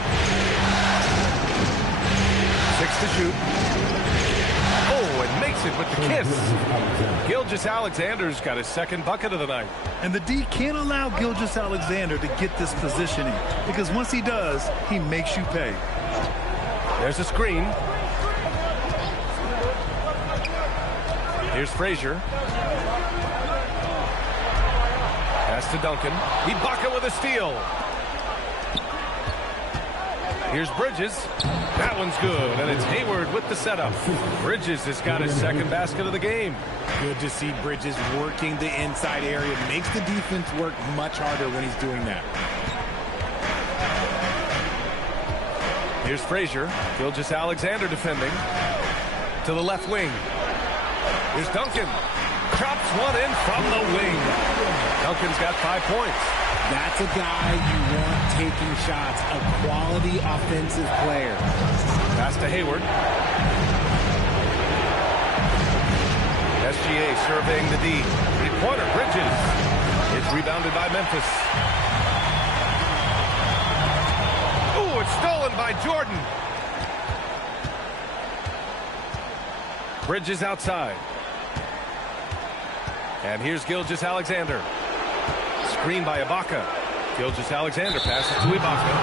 6 to shoot. Oh, and makes it with the kiss. Gilgeous-Alexander's got his second bucket of the night. And the D can't allow Gilgeous-Alexander to get this positioning, because once he does, he makes you pay. There's a screen. Here's Frazier. Pass to Duncan. Ibaka with a steal. Here's Bridges. That one's good, and it's Hayward with the setup. Bridges has got his second basket of the game. Good to see Bridges working the inside area. Makes the defense work much harder when he's doing that. Here's Frazier. Gilgeous-Alexander defending. To the left wing. Here's Duncan. Drops one in from the wing. Duncan's got 5 points. That's a guy you want taking shots, a quality offensive player. Pass to Hayward. SGA surveying the D. Three-pointer, Bridges. It's rebounded by Memphis. Ooh, it's stolen by Jordan. Bridges outside. And here's Gilgeous-Alexander. Screen by Ibaka. Gilgeous-Alexander passes to Ibaka.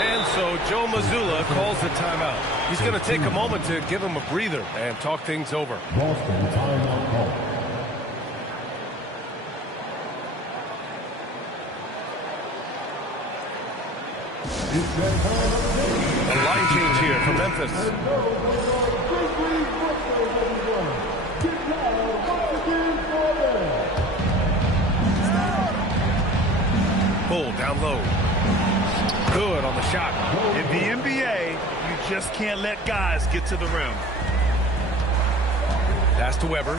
And so Joe Mazzulla calls the timeout. He's going to take a moment to give him a breather and talk things over. Boston timeout call. A line change here for Memphis. Bull down low. Good on the shot. In the NBA, you just can't let guys get to the rim. Pass to Weber.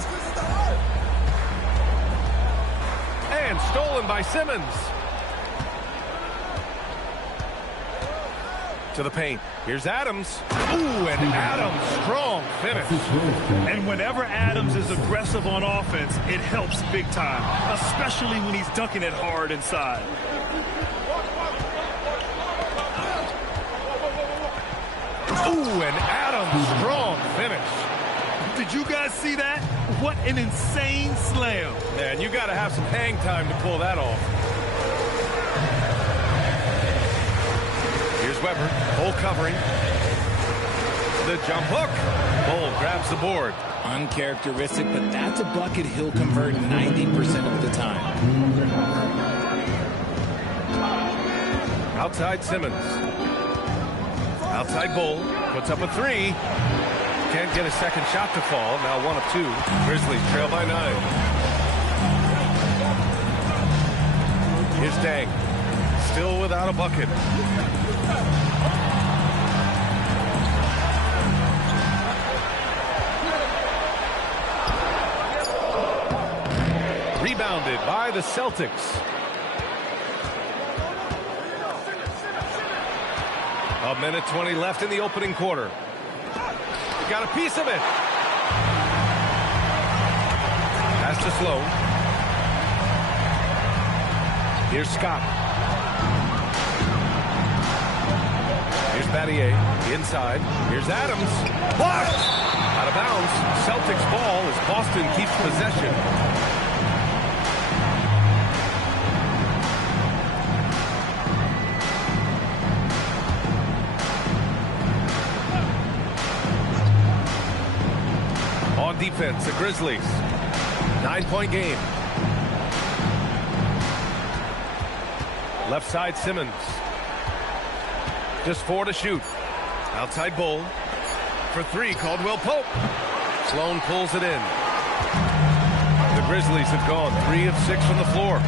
And stolen by Simmons. To the paint. Here's Adams. Ooh, and Adams, strong finish. And whenever Adams is aggressive on offense, it helps big time, especially when he's dunking it hard inside. Ooh, and Adams, strong finish. Did you guys see that? What an insane slam. Man, you got to have some hang time to pull that off. Here's Weber. Bull covering. The jump hook. Bull grabs the board. Uncharacteristic, but that's a bucket he'll convert 90% of the time. Outside Simmons. Outside Bull. Puts up a three. Can't get a second shot to fall. Now 1 of 2. Grizzlies trail by 9. Here's Dang. Still without a bucket. Rebounded by the Celtics. A minute 20 left in the opening quarter. Got a piece of it. Pass to Sloan. Here's Scott. Here's Battier. Inside. Here's Adams. Blocked! Out of bounds. Celtics ball as Boston keeps possession. Defense, the Grizzlies. 9-point game. Left side, Simmons. Just 4 to shoot. Outside Bull. For 3, Caldwell Pope. Sloan pulls it in. The Grizzlies have gone 3 of 6 from the floor.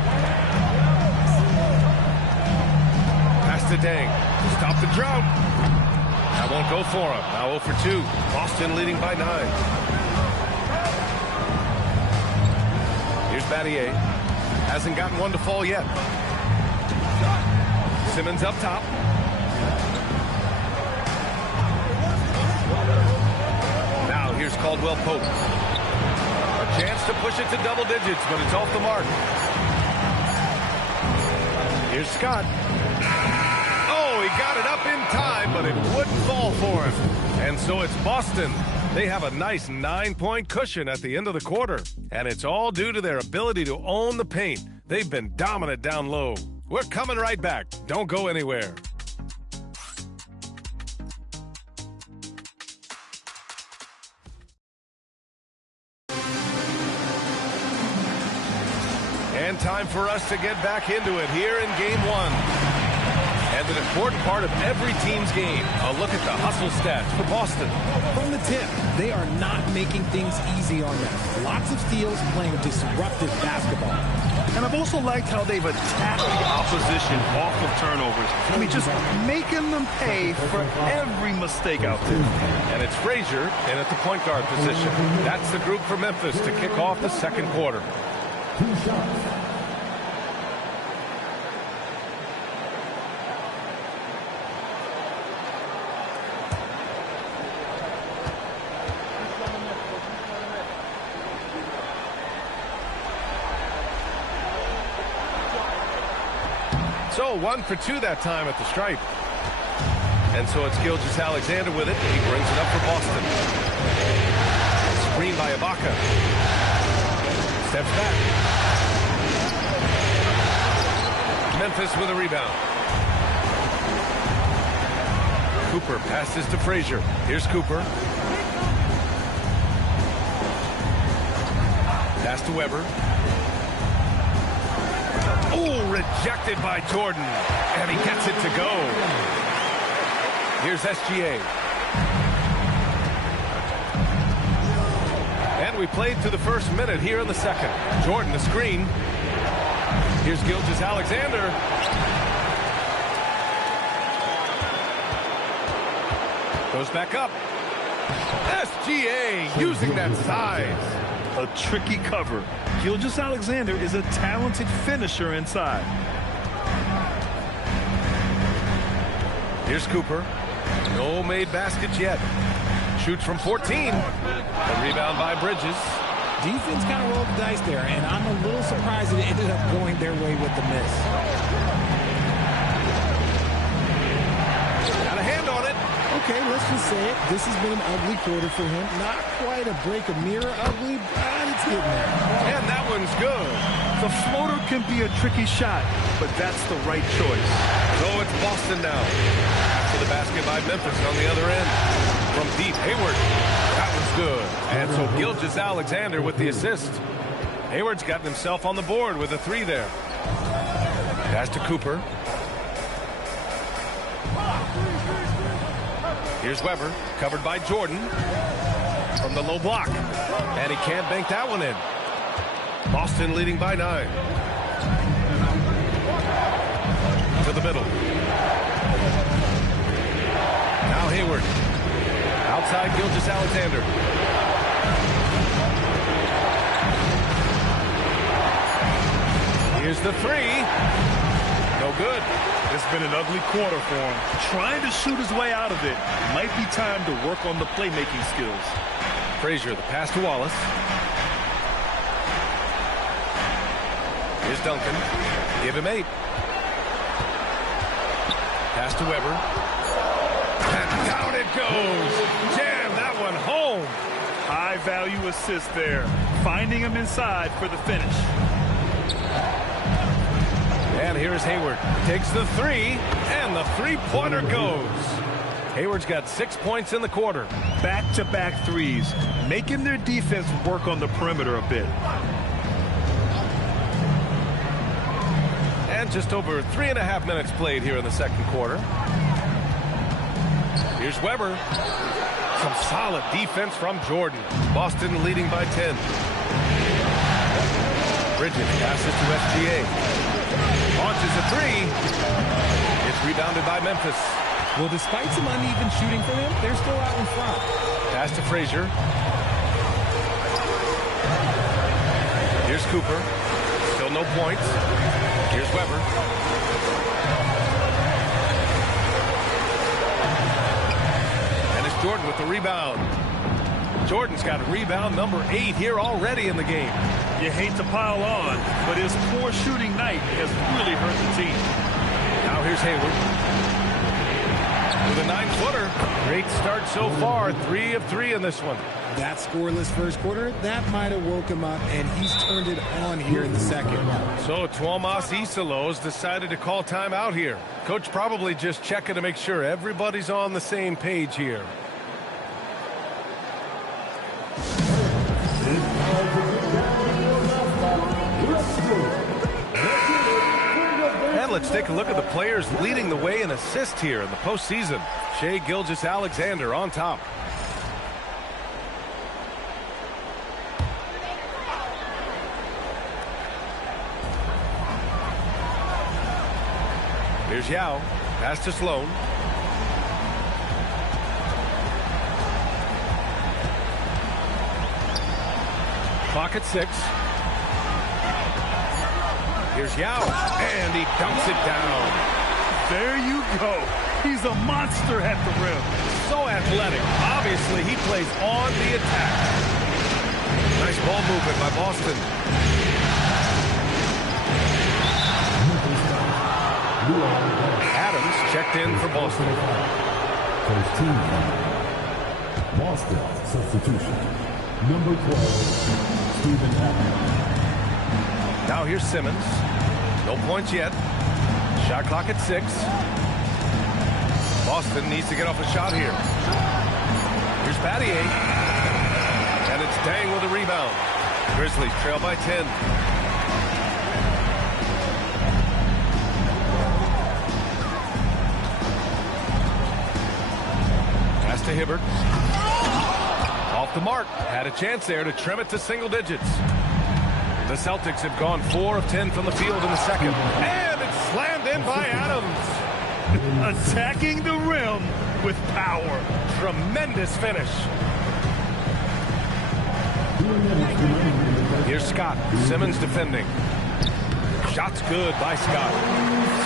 Pass to Dang. Stop the drought. That won't go for him. Now 0 for 2. Boston leading by 9. Here's Battier. Hasn't gotten one to fall yet. Simmons up top. Now here's Caldwell Pope. A chance to push it to double digits, but it's off the mark. Here's Scott. Oh, he got it up in time, but it wouldn't fall for him. And so it's Boston. They have a nice 9-point cushion at the end of the quarter, and it's all due to their ability to own the paint. They've been dominant down low. We're coming right back. Don't go anywhere. And time for us to get back into it here in Game 1. And an important part of every team's game, a look at the hustle stats for Boston. From the tip, they are not making things easy on them. Lots of steals, playing disruptive basketball. And I've also liked how they've attacked the opposition off of turnovers. I mean, just making them pay for every mistake out there. And it's Frazier in at the point guard position. That's the group for Memphis to kick off the second quarter. 2 shots. So 1 for 2 that time at the stripe. And so it's Gilgeous-Alexander with it. He brings it up for Boston. Screen by Ibaka. Steps back. Memphis with a rebound. Cooper passes to Frazier. Here's Cooper. Pass to Weber. Oh, rejected by Jordan. And he gets it to go. Here's SGA. And we played through the first minute here in the second. Jordan, the screen. Here's Gilgeous-Alexander. Goes back up. SGA using that size. A tricky cover. Gilgeous-Alexander is a talented finisher inside. Here's Cooper. No made baskets yet. Shoots from 14. A rebound by Bridges. Defense kind of rolled the dice there, and I'm a little surprised that it ended up going their way with the miss. Got a hand on it. Okay, let's just say it. This has been an ugly quarter for him. Not quite a break a mirror ugly, but it's getting there. And that one's good. The floater can be a tricky shot, but that's the right choice. So it's Boston now. After the basket by Memphis on the other end. From deep, Hayward. That was good. And so Gilgeous-Alexander with the assist. Hayward's gotten himself on the board with a 3 there. Pass to Cooper. Here's Weber, covered by Jordan from the low block. And he can't bank that one in. Boston leading by 9. To the middle. Now Hayward. Outside Gilgeous-Alexander. Here's the 3. No good. It's been an ugly quarter for him. Trying to shoot his way out of it. Might be time to work on the playmaking skills. Frazier, the pass to Wallace. Here's Duncan. Give him 8. Pass to Weber. And down it goes. Jam that one home. High value assist there. Finding him inside for the finish. And here's Hayward. Takes the 3, and the three-pointer goes. Hayward's got 6 points in the quarter. Back-to-back threes, making their defense work on the perimeter a bit. And just over 3.5 minutes played here in the second quarter. Here's Weber. Some solid defense from Jordan. Boston leading by 10. Bridges passes to SGA. Launches a 3. It's rebounded by Memphis. Well, despite some uneven shooting for them, they're still out in front. Pass to Frazier. Here's Cooper. Still no points. Here's Weber. And it's Jordan with the rebound. Jordan's got rebound number 8 here already in the game. You hate to pile on, but his poor shooting night has really hurt the team. Now here's Hayward. With a 9-footer. Great start so far. 3 of 3 in this one. That scoreless first quarter, that might have woke him up, and he's turned it on here in the second. So Tuomas Isalos decided to call timeout here. Coach probably just checking to make sure everybody's on the same page here. let's take a look at the players leading the way in assists here in the postseason. Shai Gilgeous-Alexander on top. Here's Yao. Pass to Sloan. Clock at 6. Here's Yao, and he dumps it down. There you go. He's a monster at the rim. So athletic. Obviously, he plays on the attack. Nice ball movement by Boston. Adams checked in for Boston. First team. Boston substitution. Number 12, Stephen Adams. Now here's Simmons. No points yet. Shot clock at 6. Boston needs to get off a shot here. Here's Battier. And it's Dang with a rebound. Grizzlies trail by 10. Pass to Hibbert. Off the mark. Had a chance there to trim it to single digits. The Celtics have gone 4 of 10 from the field in the second. And it's slammed in by Adams. Attacking the rim with power. Tremendous finish. Here's Scott. Simmons defending. Shot's good by Scott.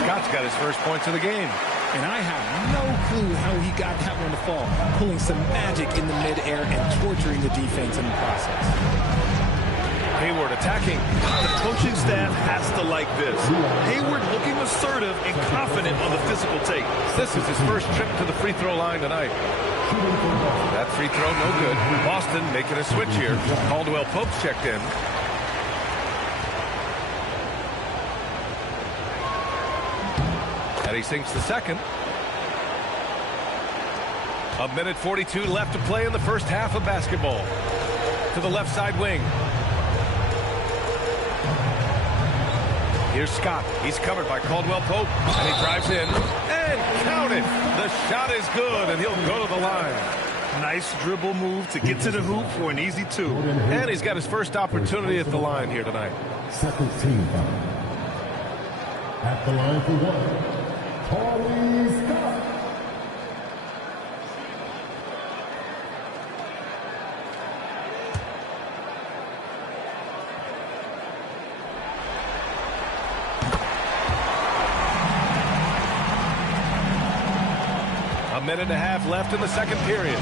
Scott's got his first points of the game. And I have no clue how he got that one to fall. Pulling some magic in the midair and torturing the defense in the process. Hayward attacking. The coaching staff has to like this. Hayward looking assertive and confident on the physical take. This is his first trip to the free throw line tonight. That free throw no good. Boston making a switch here. Caldwell Pope's checked in. And he sinks the second. A minute 42 left to play in the first half of basketball. To the left side wing. Here's Scott. He's covered by Caldwell Pope. And he drives in. And count it. The shot is good, and he'll go to the line. Nice dribble move to get to the hoop for an easy 2. And he's got his first opportunity at the line here tonight. Second team foul. At the line for 1, Paulie Scott. A minute and a half left in the second period.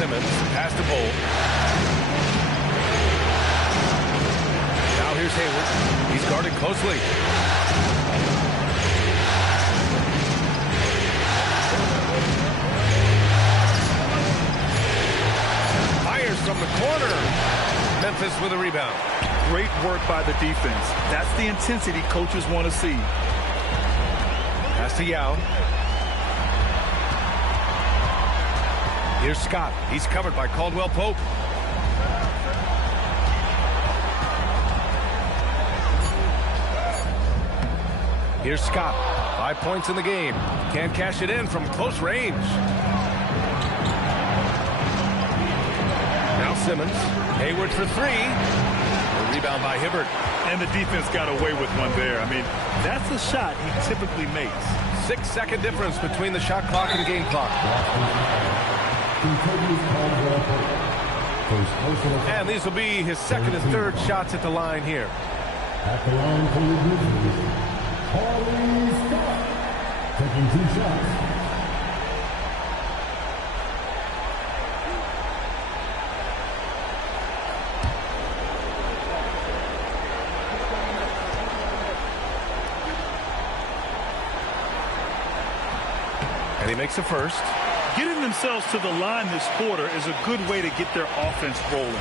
Simmons pass to Bull. Now here's Hayward. He's guarded closely. Fires from the corner. Memphis with a rebound. Great work by the defense. That's the intensity coaches want to see. Pass to Yao. Here's Scott. He's covered by Caldwell Pope. Here's Scott. 5 points in the game. Can't cash it in from close range. Now Simmons. Hayward for 3. A rebound by Hibbert. And the defense got away with one there. I mean, that's a shot he typically makes. 6-second difference between the shot clock and game clock. And these will be his second and third shots at the line here. At the line for the Grizzlies, Paulie Scott, taking 2 shots. And he makes the first. Getting themselves to the line this quarter is a good way to get their offense rolling.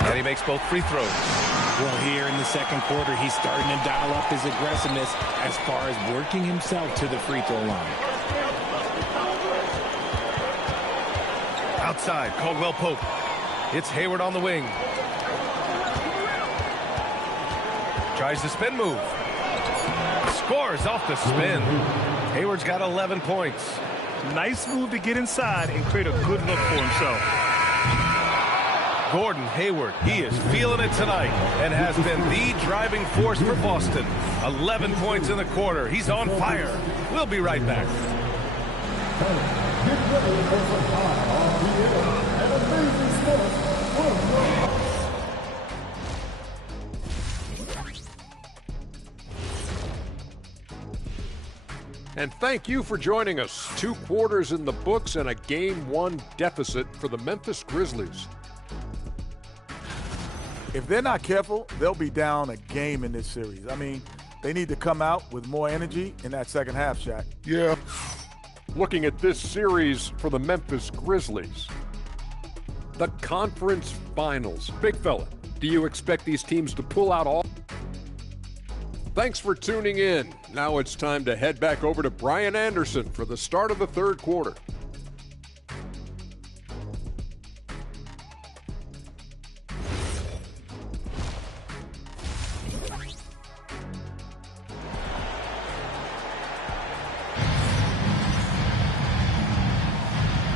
And he makes both free throws. Well, here in the second quarter, he's starting to dial up his aggressiveness as far as working himself to the free throw line. Outside, Caldwell Pope. It's Hayward on the wing. Tries the spin move. Scores off the spin. Hayward's got 11 points. Nice move to get inside and create a good look for himself. Gordon Hayward, he is feeling it tonight and has been the driving force for Boston. 11 points in the quarter. He's on fire. We'll be right back. And thank you for joining us. 2 quarters in the books and a Game 1 deficit for the Memphis Grizzlies. If they're not careful, they'll be down a game in this series. I mean, they need to come out with more energy in that second half, Shaq. Yeah. Looking at this series for the Memphis Grizzlies. The conference finals. Big fella, do you expect these teams to pull out all? Thanks for tuning in. Now it's time to head back over to Brian Anderson for the start of the 3rd quarter.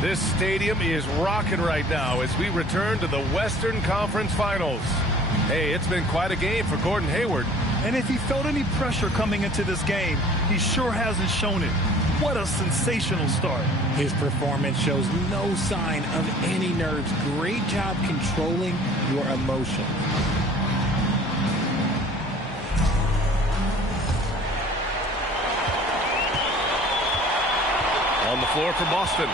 This stadium is rocking right now as we return to the Western Conference Finals. Hey, it's been quite a game for Gordon Hayward. And if he felt any pressure coming into this game, he sure hasn't shown it. What a sensational start. His performance shows no sign of any nerves. Great job controlling your emotions. On the floor for Boston.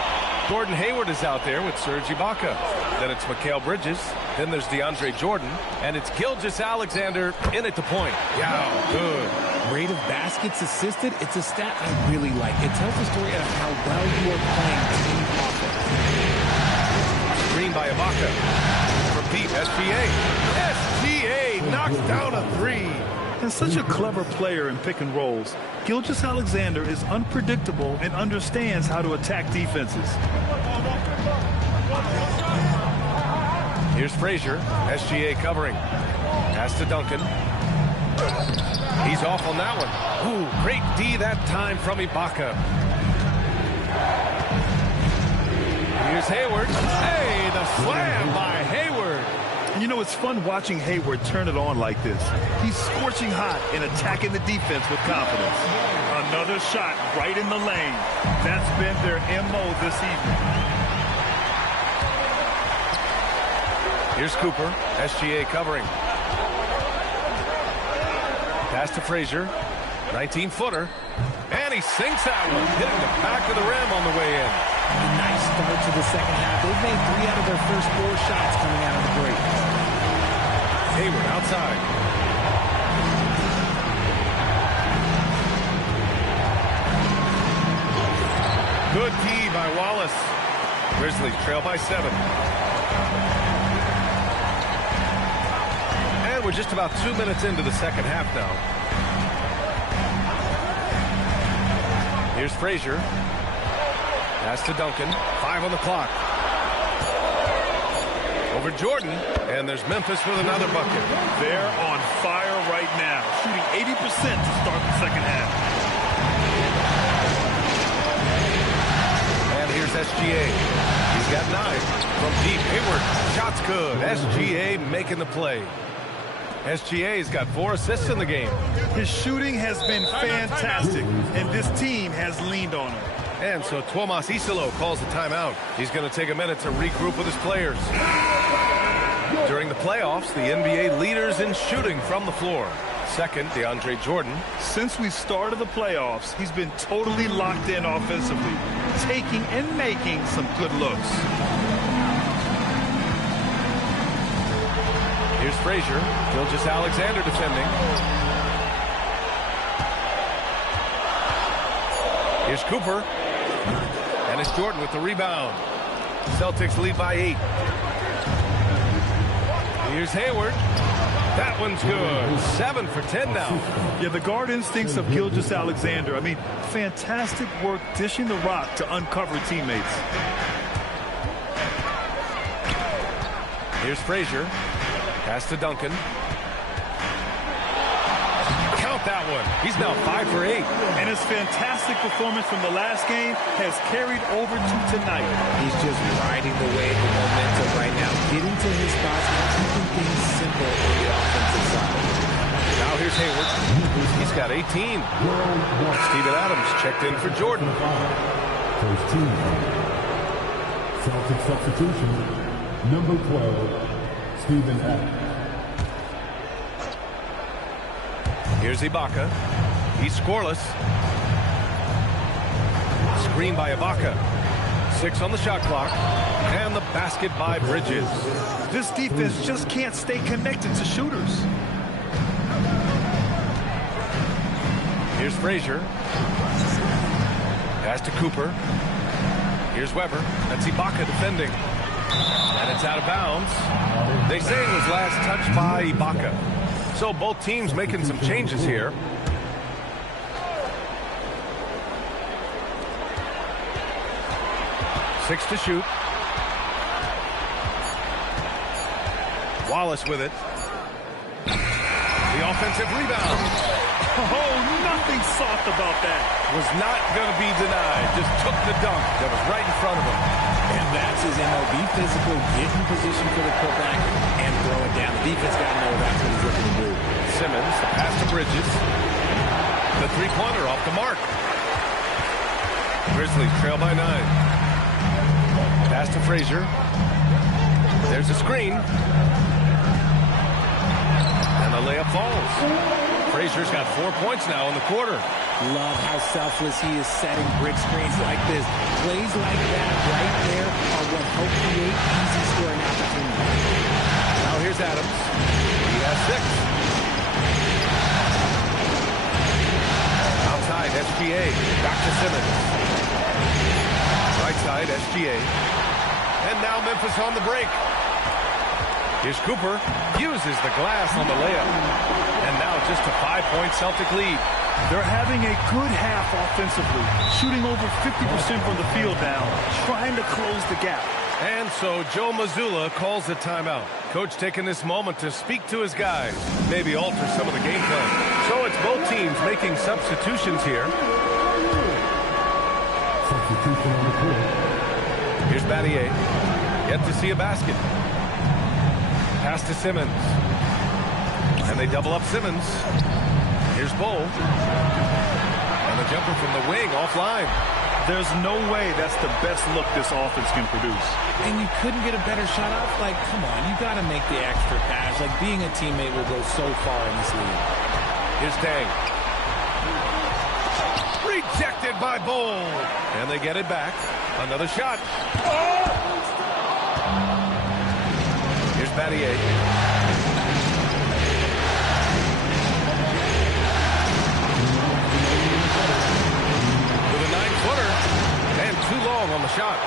Gordon Hayward is out there with Serge Ibaka. Then it's Mikal Bridges. Then there's DeAndre Jordan. And it's Gilgeous-Alexander in at the point. Yeah, good. Rate of baskets assisted, it's a stat I really like. It tells the story of how well you are playing team offense. Screen by Ibaka. From deep, SGA. SGA knocks down a 3. And such a clever player in pick and rolls. Gilgeous-Alexander is unpredictable and understands how to attack defenses. Here's Frazier. SGA covering. Pass to Duncan. He's off on that one. Ooh, great D that time from Ibaka. Here's Hayward. Hey, the slam by Hayward. And you know, it's fun watching Hayward turn it on like this. He's scorching hot and attacking the defense with confidence. Another shot right in the lane. That's been their MO this evening. Here's Cooper. SGA covering. Pass to Frazier. 19-footer. And he sinks that one, hitting the back of the rim on the way in. A nice start to the second half. They've made 3 out of their first 4 shots coming out of the break. Hayward outside. Good D by Wallace. Grizzlies trail by 7. And we're just about 2 minutes into the second half now. Here's Frazier. Pass to Duncan. 5 on the clock. Over Jordan, and there's Memphis with another bucket. They're on fire right now, shooting 80% to start the second half. And here's SGA. He's got 9 from deep. Hayward, shot's good. SGA making the play. SGA's got 4 assists in the game. His shooting has been fantastic, and this team has leaned on him. And so Tuomas Isalo calls the timeout. He's going to take a minute to regroup with his players. During the playoffs, the NBA leaders in shooting from the floor. Second, DeAndre Jordan. Since we started the playoffs, he's been totally locked in offensively, taking and making some good looks. Here's Frazier. Gilgeous-Alexander defending. Here's Cooper. And it's Jordan with the rebound. Celtics lead by 8. Here's Hayward. That one's good. 7 for 10 now. Yeah, the guard instincts of Gilgeous-Alexander. I mean, fantastic work dishing the rock to uncover teammates. Here's Frazier. Pass to Duncan. Count that one. He's now 5 for 8. And his fantastic performance from the last game has carried over to tonight. He's just riding the wave of momentum right now, getting to his spots and keeping things simple on the offensive side. Now here's Hayward. He's got 18. Steven Adams checked in for Jordan. First team. Celtic substitution, number 12, Steven Adams. Here's Ibaka. He's scoreless. Screen by Ibaka. 6 on the shot clock. And the basket by Bridges. This defense just can't stay connected to shooters. Here's Frazier. Pass to Cooper. Here's Weber. That's Ibaka defending. And it's out of bounds. They say it was last touched by Ibaka. So both teams making some changes here. Six to shoot. Wallace with it. The offensive rebound. Oh, nothing soft about that. Was not going to be denied. Just took the dunk that was right in front of him. And that's his MO. Be physical, get in position for the putback, and throw it down. The defense got to know that's what he's looking to do. Simmons, the pass to Bridges. The three-pointer off the mark. Grizzlies trail by 9. Pass to Frazier. There's a screen. And the layup falls. Frazier's got 4 points now in the quarter. Love how selfless he is setting brick screens like this. Plays like that right there are what help create easy scoring opportunities. Now here's Adams. He has 6. Outside, SGA. Back to Simmons. Right side, SGA. And now Memphis on the break. Here's Cooper. Uses the glass on the layup. And now just a 5-point Celtic lead. They're having a good half offensively, shooting over 50% from the field now, trying to close the gap. And so Joe Mazzulla calls a timeout. Coach taking this moment to speak to his guys, maybe alter some of the game plan. So it's both teams making substitutions here. Substitution on the court. Here's Battier. Yet to see a basket. Pass to Simmons. And they double up Simmons. Here's Bull. And the jumper from the wing offline. There's no way that's the best look this offense can produce. And you couldn't get a better shot off? Like, come on, you got to make the extra pass. Like, being a teammate will go so far in this league. Here's Dang. Rejected by Bull. And they get it back. Another shot. Oh! Here's Battier. Too long on the shot.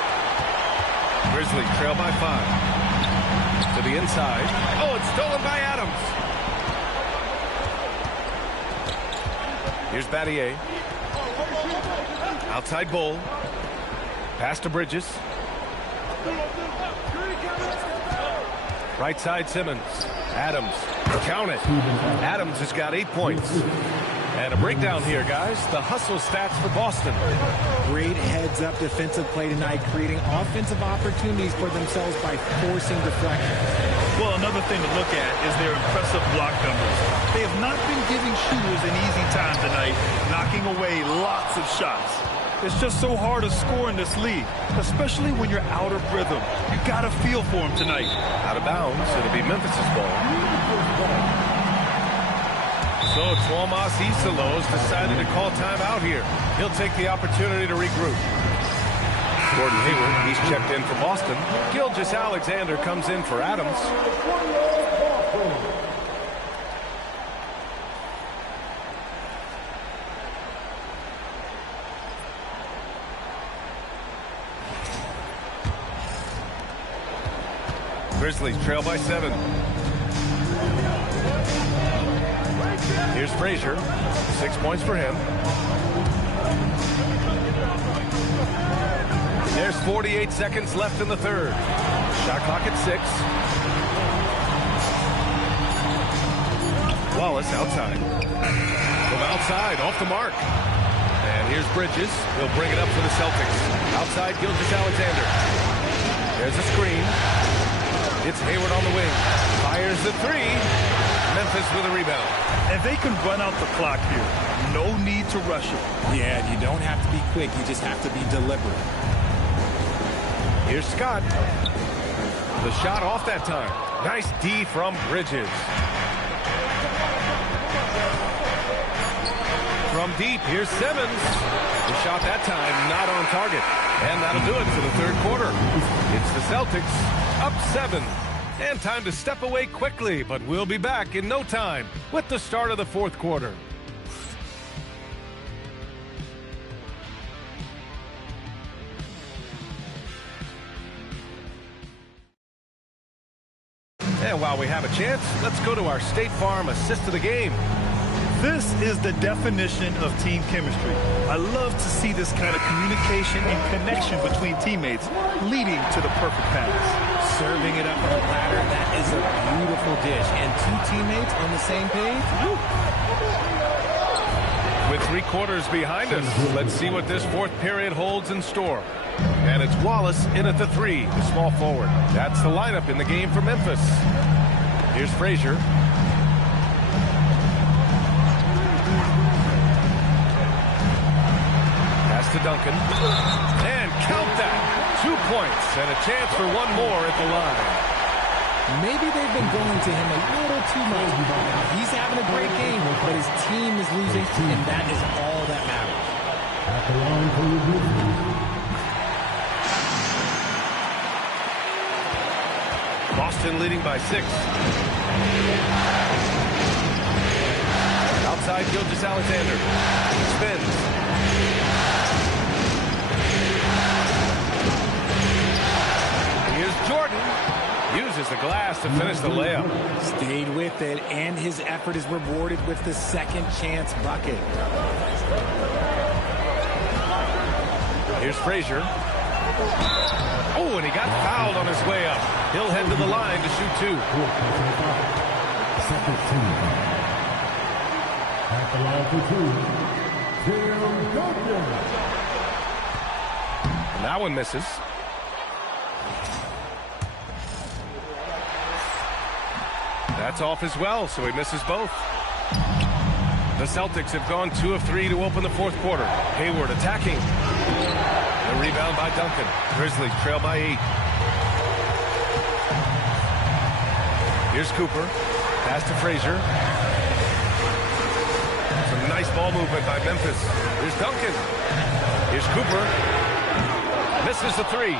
Grizzlies trail by 5. To the inside. Oh, it's stolen by Adams. Here's Battier. Outside Bull. Pass to Bridges. Right side Simmons. Adams. Count it. Adams has got 8 points. And a breakdown here, guys. The hustle stats for Boston. Great heads-up defensive play tonight, creating offensive opportunities for themselves by forcing deflections. Well, another thing to look at is their impressive block numbers. They have not been giving shooters an easy time tonight, knocking away lots of shots. It's just so hard to score in this league, especially when you're out of rhythm. You got to feel for them tonight. Out of bounds. It'll be Memphis's ball. So Tuomas Isalos decided to call timeout here. He'll take the opportunity to regroup. Gordon Hayward, he's checked in for Boston. Gilgeous-Alexander comes in for Adams. Grizzlies trail by 7. Here's Frazier. 6 points for him. There's 48 seconds left in the third. Shot clock at 6. Wallace outside. From outside, off the mark. And here's Bridges. He'll bring it up for the Celtics. Outside, Gilgeous-Alexander. There's a screen. It's Hayward on the wing. Fires the three. Memphis with a rebound. And they can run out the clock here. No need to rush it. Yeah, you don't have to be quick. You just have to be deliberate. Here's Scott. The shot off that time. Nice D from Bridges. From deep, here's Simmons. The shot that time not on target. And that'll do it for the third quarter. It's the Celtics up 7. And time to step away quickly, but we'll be back in no time with the start of the fourth quarter. And while we have a chance, let's go to our State Farm assist of the game. This is the definition of team chemistry. I love to see this kind of communication and connection between teammates leading to the perfect pass. Serving it up on a platter, that is a beautiful dish. And two teammates on the same page. Woo. With 3 quarters behind us, let's see what this fourth period holds in store. And it's Wallace in at the 3, the small forward. That's the lineup in the game for Memphis. Here's Frazier. Pass to Duncan. And count that. 2 points and a chance for one more at the line. Maybe they've been going to him a little too much. He's having a great game, but his team is losing, and that is all that matters. At the line for the Grizzlies. Boston leading by 6. Outside, Gilgeous-Alexander. Spins. Here's Jordan. Uses the glass to finish the layup. Stayed with it, and his effort is rewarded with the second chance bucket. Here's Frazier. Oh, and he got fouled on his way up. He'll head to the line to shoot 2. Second team. At the line for 2. Tim Duncan. And that one misses. That's off as well, so he misses both. The Celtics have gone 2 of 3 to open the fourth quarter. Hayward attacking. The rebound by Duncan. Grizzlies trail by 8. Here's Cooper. Pass to Frazier. Some nice ball movement by Memphis. Here's Duncan. Here's Cooper. Misses the 3.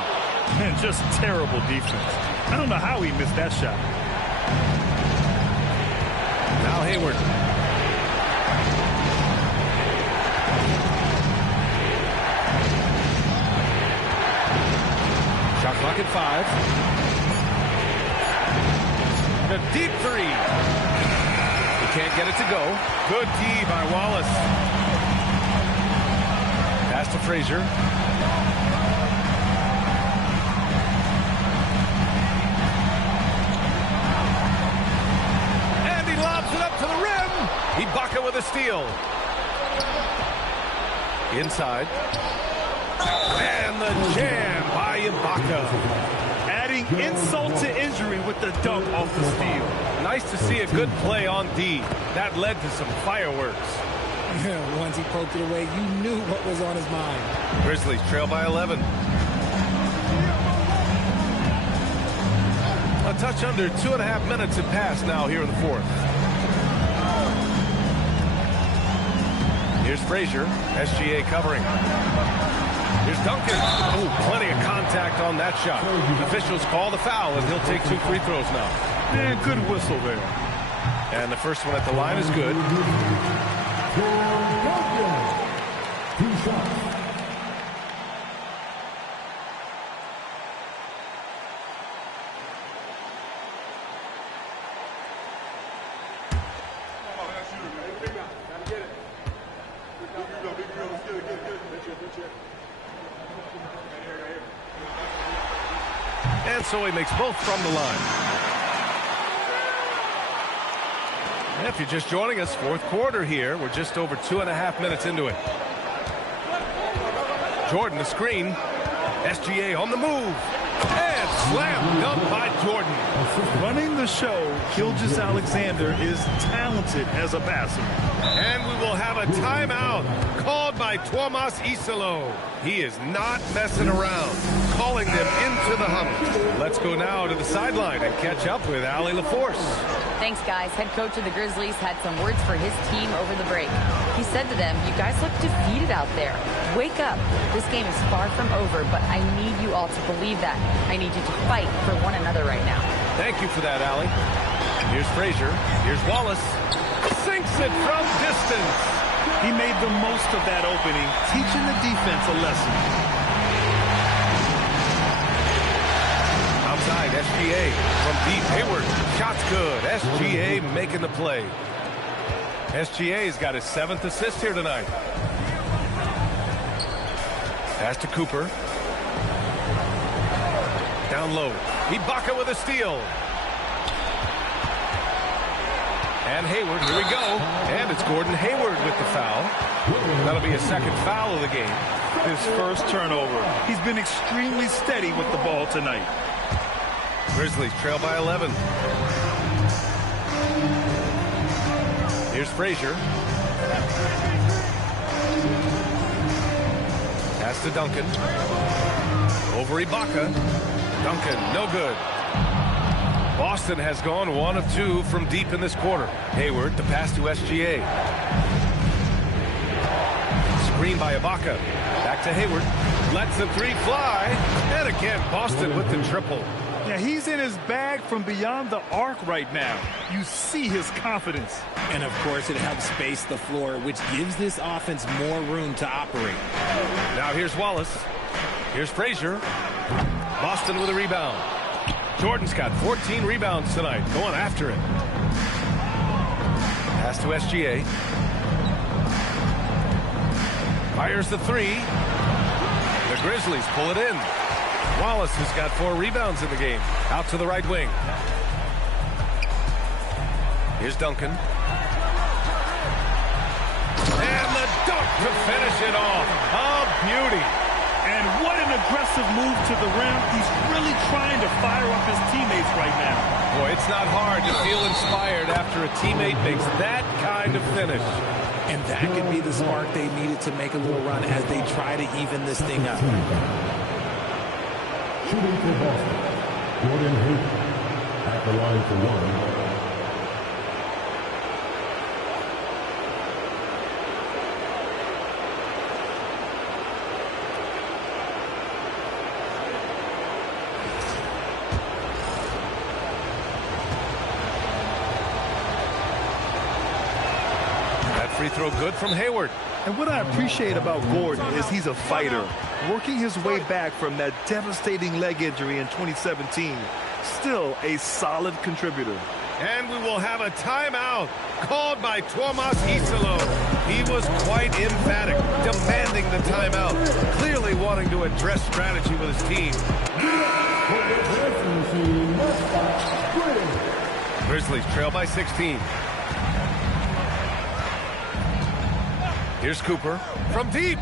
Man, just terrible defense. I don't know how he missed that shot. Now Hayward. Shot clock at 5. The deep 3. He can't get it to go. Good D by Wallace. Pass to Frazier. And he lobs it up to the rim. Ibaka with a steal. Inside. And the jam by Ibaka. Adding insult to injury with the dunk off the steal. Nice to see a good play on D. That led to some fireworks. Once he poked it away, you knew what was on his mind. Grizzlies trail by 11. A touch under 2.5 minutes have passed now here in the fourth. Here's Frazier. SGA covering. Here's Duncan. Oh, plenty of contact on that shot. Officials call the foul, and he'll take 2 free throws now. Man, good whistle there. And the first one at the line is good. Duncan. 2 shots. And so he makes both from the line. If you're just joining us, fourth quarter here. We're just over 2.5 minutes into it. Jordan, the screen. SGA on the move. And slam dunk by Jordan. Running the show, Gilgeous-Alexander is talented as a passer. And we will have a timeout called by Tomas Isalo. He is not messing around, calling them into the huddle. Let's go now to the sideline and catch up with Allie LaForce. Thanks, guys. Head coach of the Grizzlies had some words for his team over the break. He said to them, "You guys look defeated out there. Wake up. This game is far from over, but I need you all to believe that. I need you to fight for one another right now." Thank you for that, Allie. Here's Frazier. Here's Wallace. Sinks it from distance. He made the most of that opening, teaching the defense a lesson. Outside, SGA from deep. Hayward. Shot's good. SGA making the play. SGA's got his 7th assist here tonight. Pass to Cooper. Down low. Ibaka with a steal. And Hayward, here we go. And it's Gordon Hayward with the foul. That'll be a second foul of the game. His first turnover. He's been extremely steady with the ball tonight. Grizzlies trail by 11. Here's Frazier. Pass to Duncan. Over Ibaka. Duncan, no good. Boston has gone 1 of 2 from deep in this quarter. Hayward, the pass to SGA. Screen by Ibaka. Back to Hayward. Lets the 3 fly. And again, Boston with the triple. Yeah, he's in his bag from beyond the arc right now. You see his confidence. And, of course, it helps space the floor, which gives this offense more room to operate. Now here's Wallace. Here's Frazier. Boston with a rebound. Jordan's got 14 rebounds tonight, going after it. Pass to SGA. Fires the 3. The Grizzlies pull it in. Wallace has got 4 rebounds in the game. Out to the right wing. Here's Duncan. And the dunk to finish it off. A beauty. And what an aggressive move to the rim. He's really trying to fire up his teammates right now. Boy, it's not hard to feel inspired after a teammate makes that kind of finish. And that could be the spark they needed to make a little run as they try to even this thing up. Shooting for Boston, Gordon Hayward at the line for 1. Free throw good from Hayward. And what I appreciate about Gordon is he's a fighter, working his way back from that devastating leg injury in 2017. Still a solid contributor. And we will have a timeout called by Tomas Isalo. He was quite emphatic, demanding the timeout, clearly wanting to address strategy with his team. Grizzlies trail by 16. Here's Cooper from deep.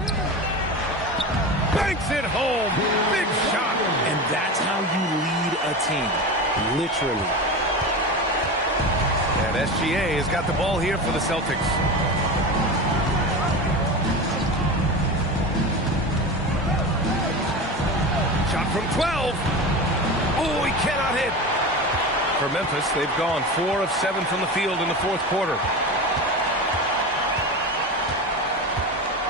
Banks it home. Big shot. And that's how you lead a team. Literally. And SGA has got the ball here for the Celtics. Shot from 12. Oh, he cannot hit. For Memphis, they've gone 4 of 7 from the field in the fourth quarter.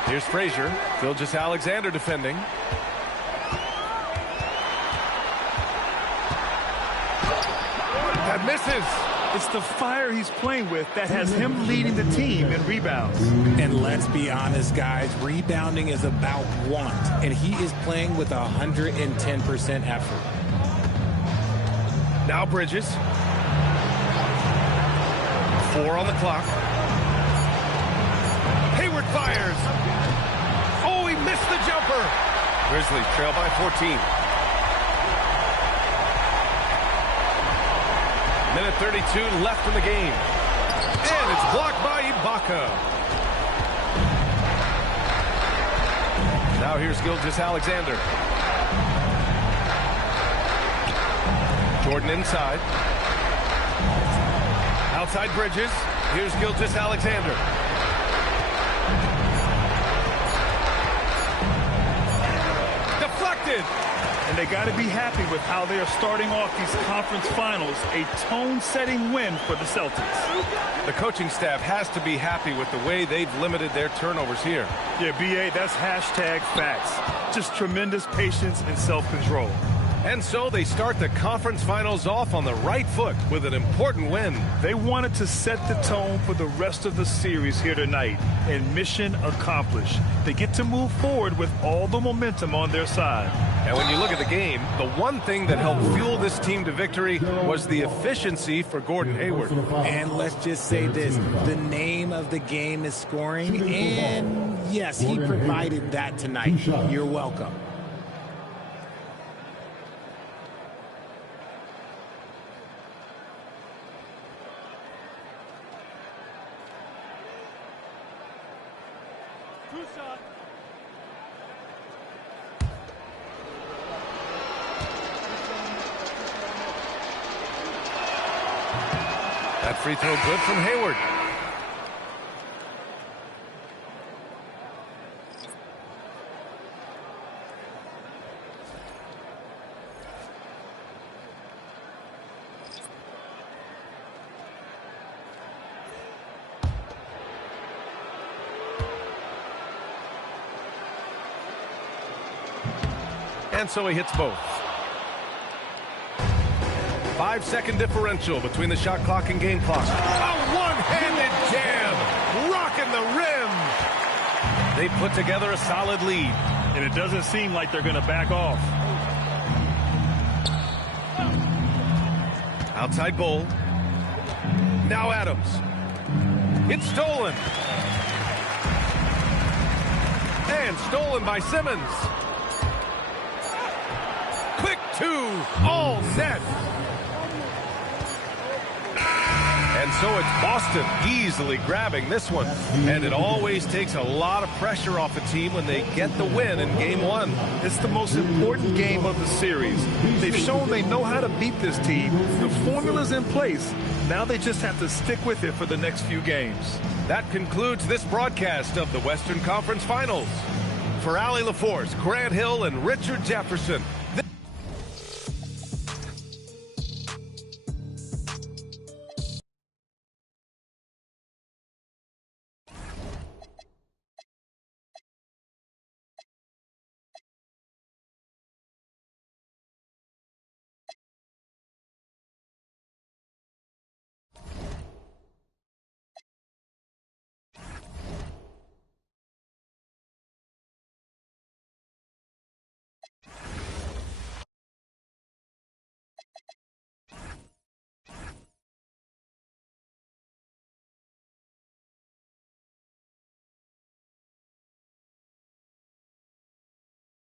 Here's Frazier. Gilgeous-Alexander defending. That misses. It's the fire he's playing with that has him leading the team in rebounds. And let's be honest, guys, rebounding is about want, and he is playing with 110% effort. Now Bridges. 4 on the clock. Hayward fires. Oh, he missed the jumper. Grizzlies trail by 14. Minute 32 left in the game. And Blocked by Ibaka. Now here's Gilgeous-Alexander. Jordan inside. Outside Bridges. Here's Gilgeous-Alexander. Deflected. And they got to be happy with how they are starting off these conference finals. A tone-setting win for the Celtics. The coaching staff has to be happy with the way they've limited their turnovers here. Yeah, B.A., that's hashtag facts. Just tremendous patience and self-control. And so they start the conference finals off on the right foot with an important win. They wanted to set the tone for the rest of the series here tonight, and mission accomplished. They get to move forward with all the momentum on their side. And when you look at the game, the one thing that helped fuel this team to victory was the efficiency for Gordon Hayward. And let's just say this, the name of the game is scoring, and yes, he provided that tonight. You're welcome. That free throw good from Hayward. And so he hits both. 5-second differential between the shot clock and game clock. A one-handed jam, rocking the rim. They put together a solid lead. And it doesn't seem like they're going to back off. Outside Bull. Now Adams. It's stolen. And stolen by Simmons. Quick two, all set. And so it's Boston easily grabbing this one. And it always takes a lot of pressure off a team when they get the win in game one. It's the most important game of the series. They've shown they know how to beat this team. The formula's in place. Now they just have to stick with it for the next few games. That concludes this broadcast of the Western Conference Finals. For Allie LaForce, Grant Hill, and Richard Jefferson,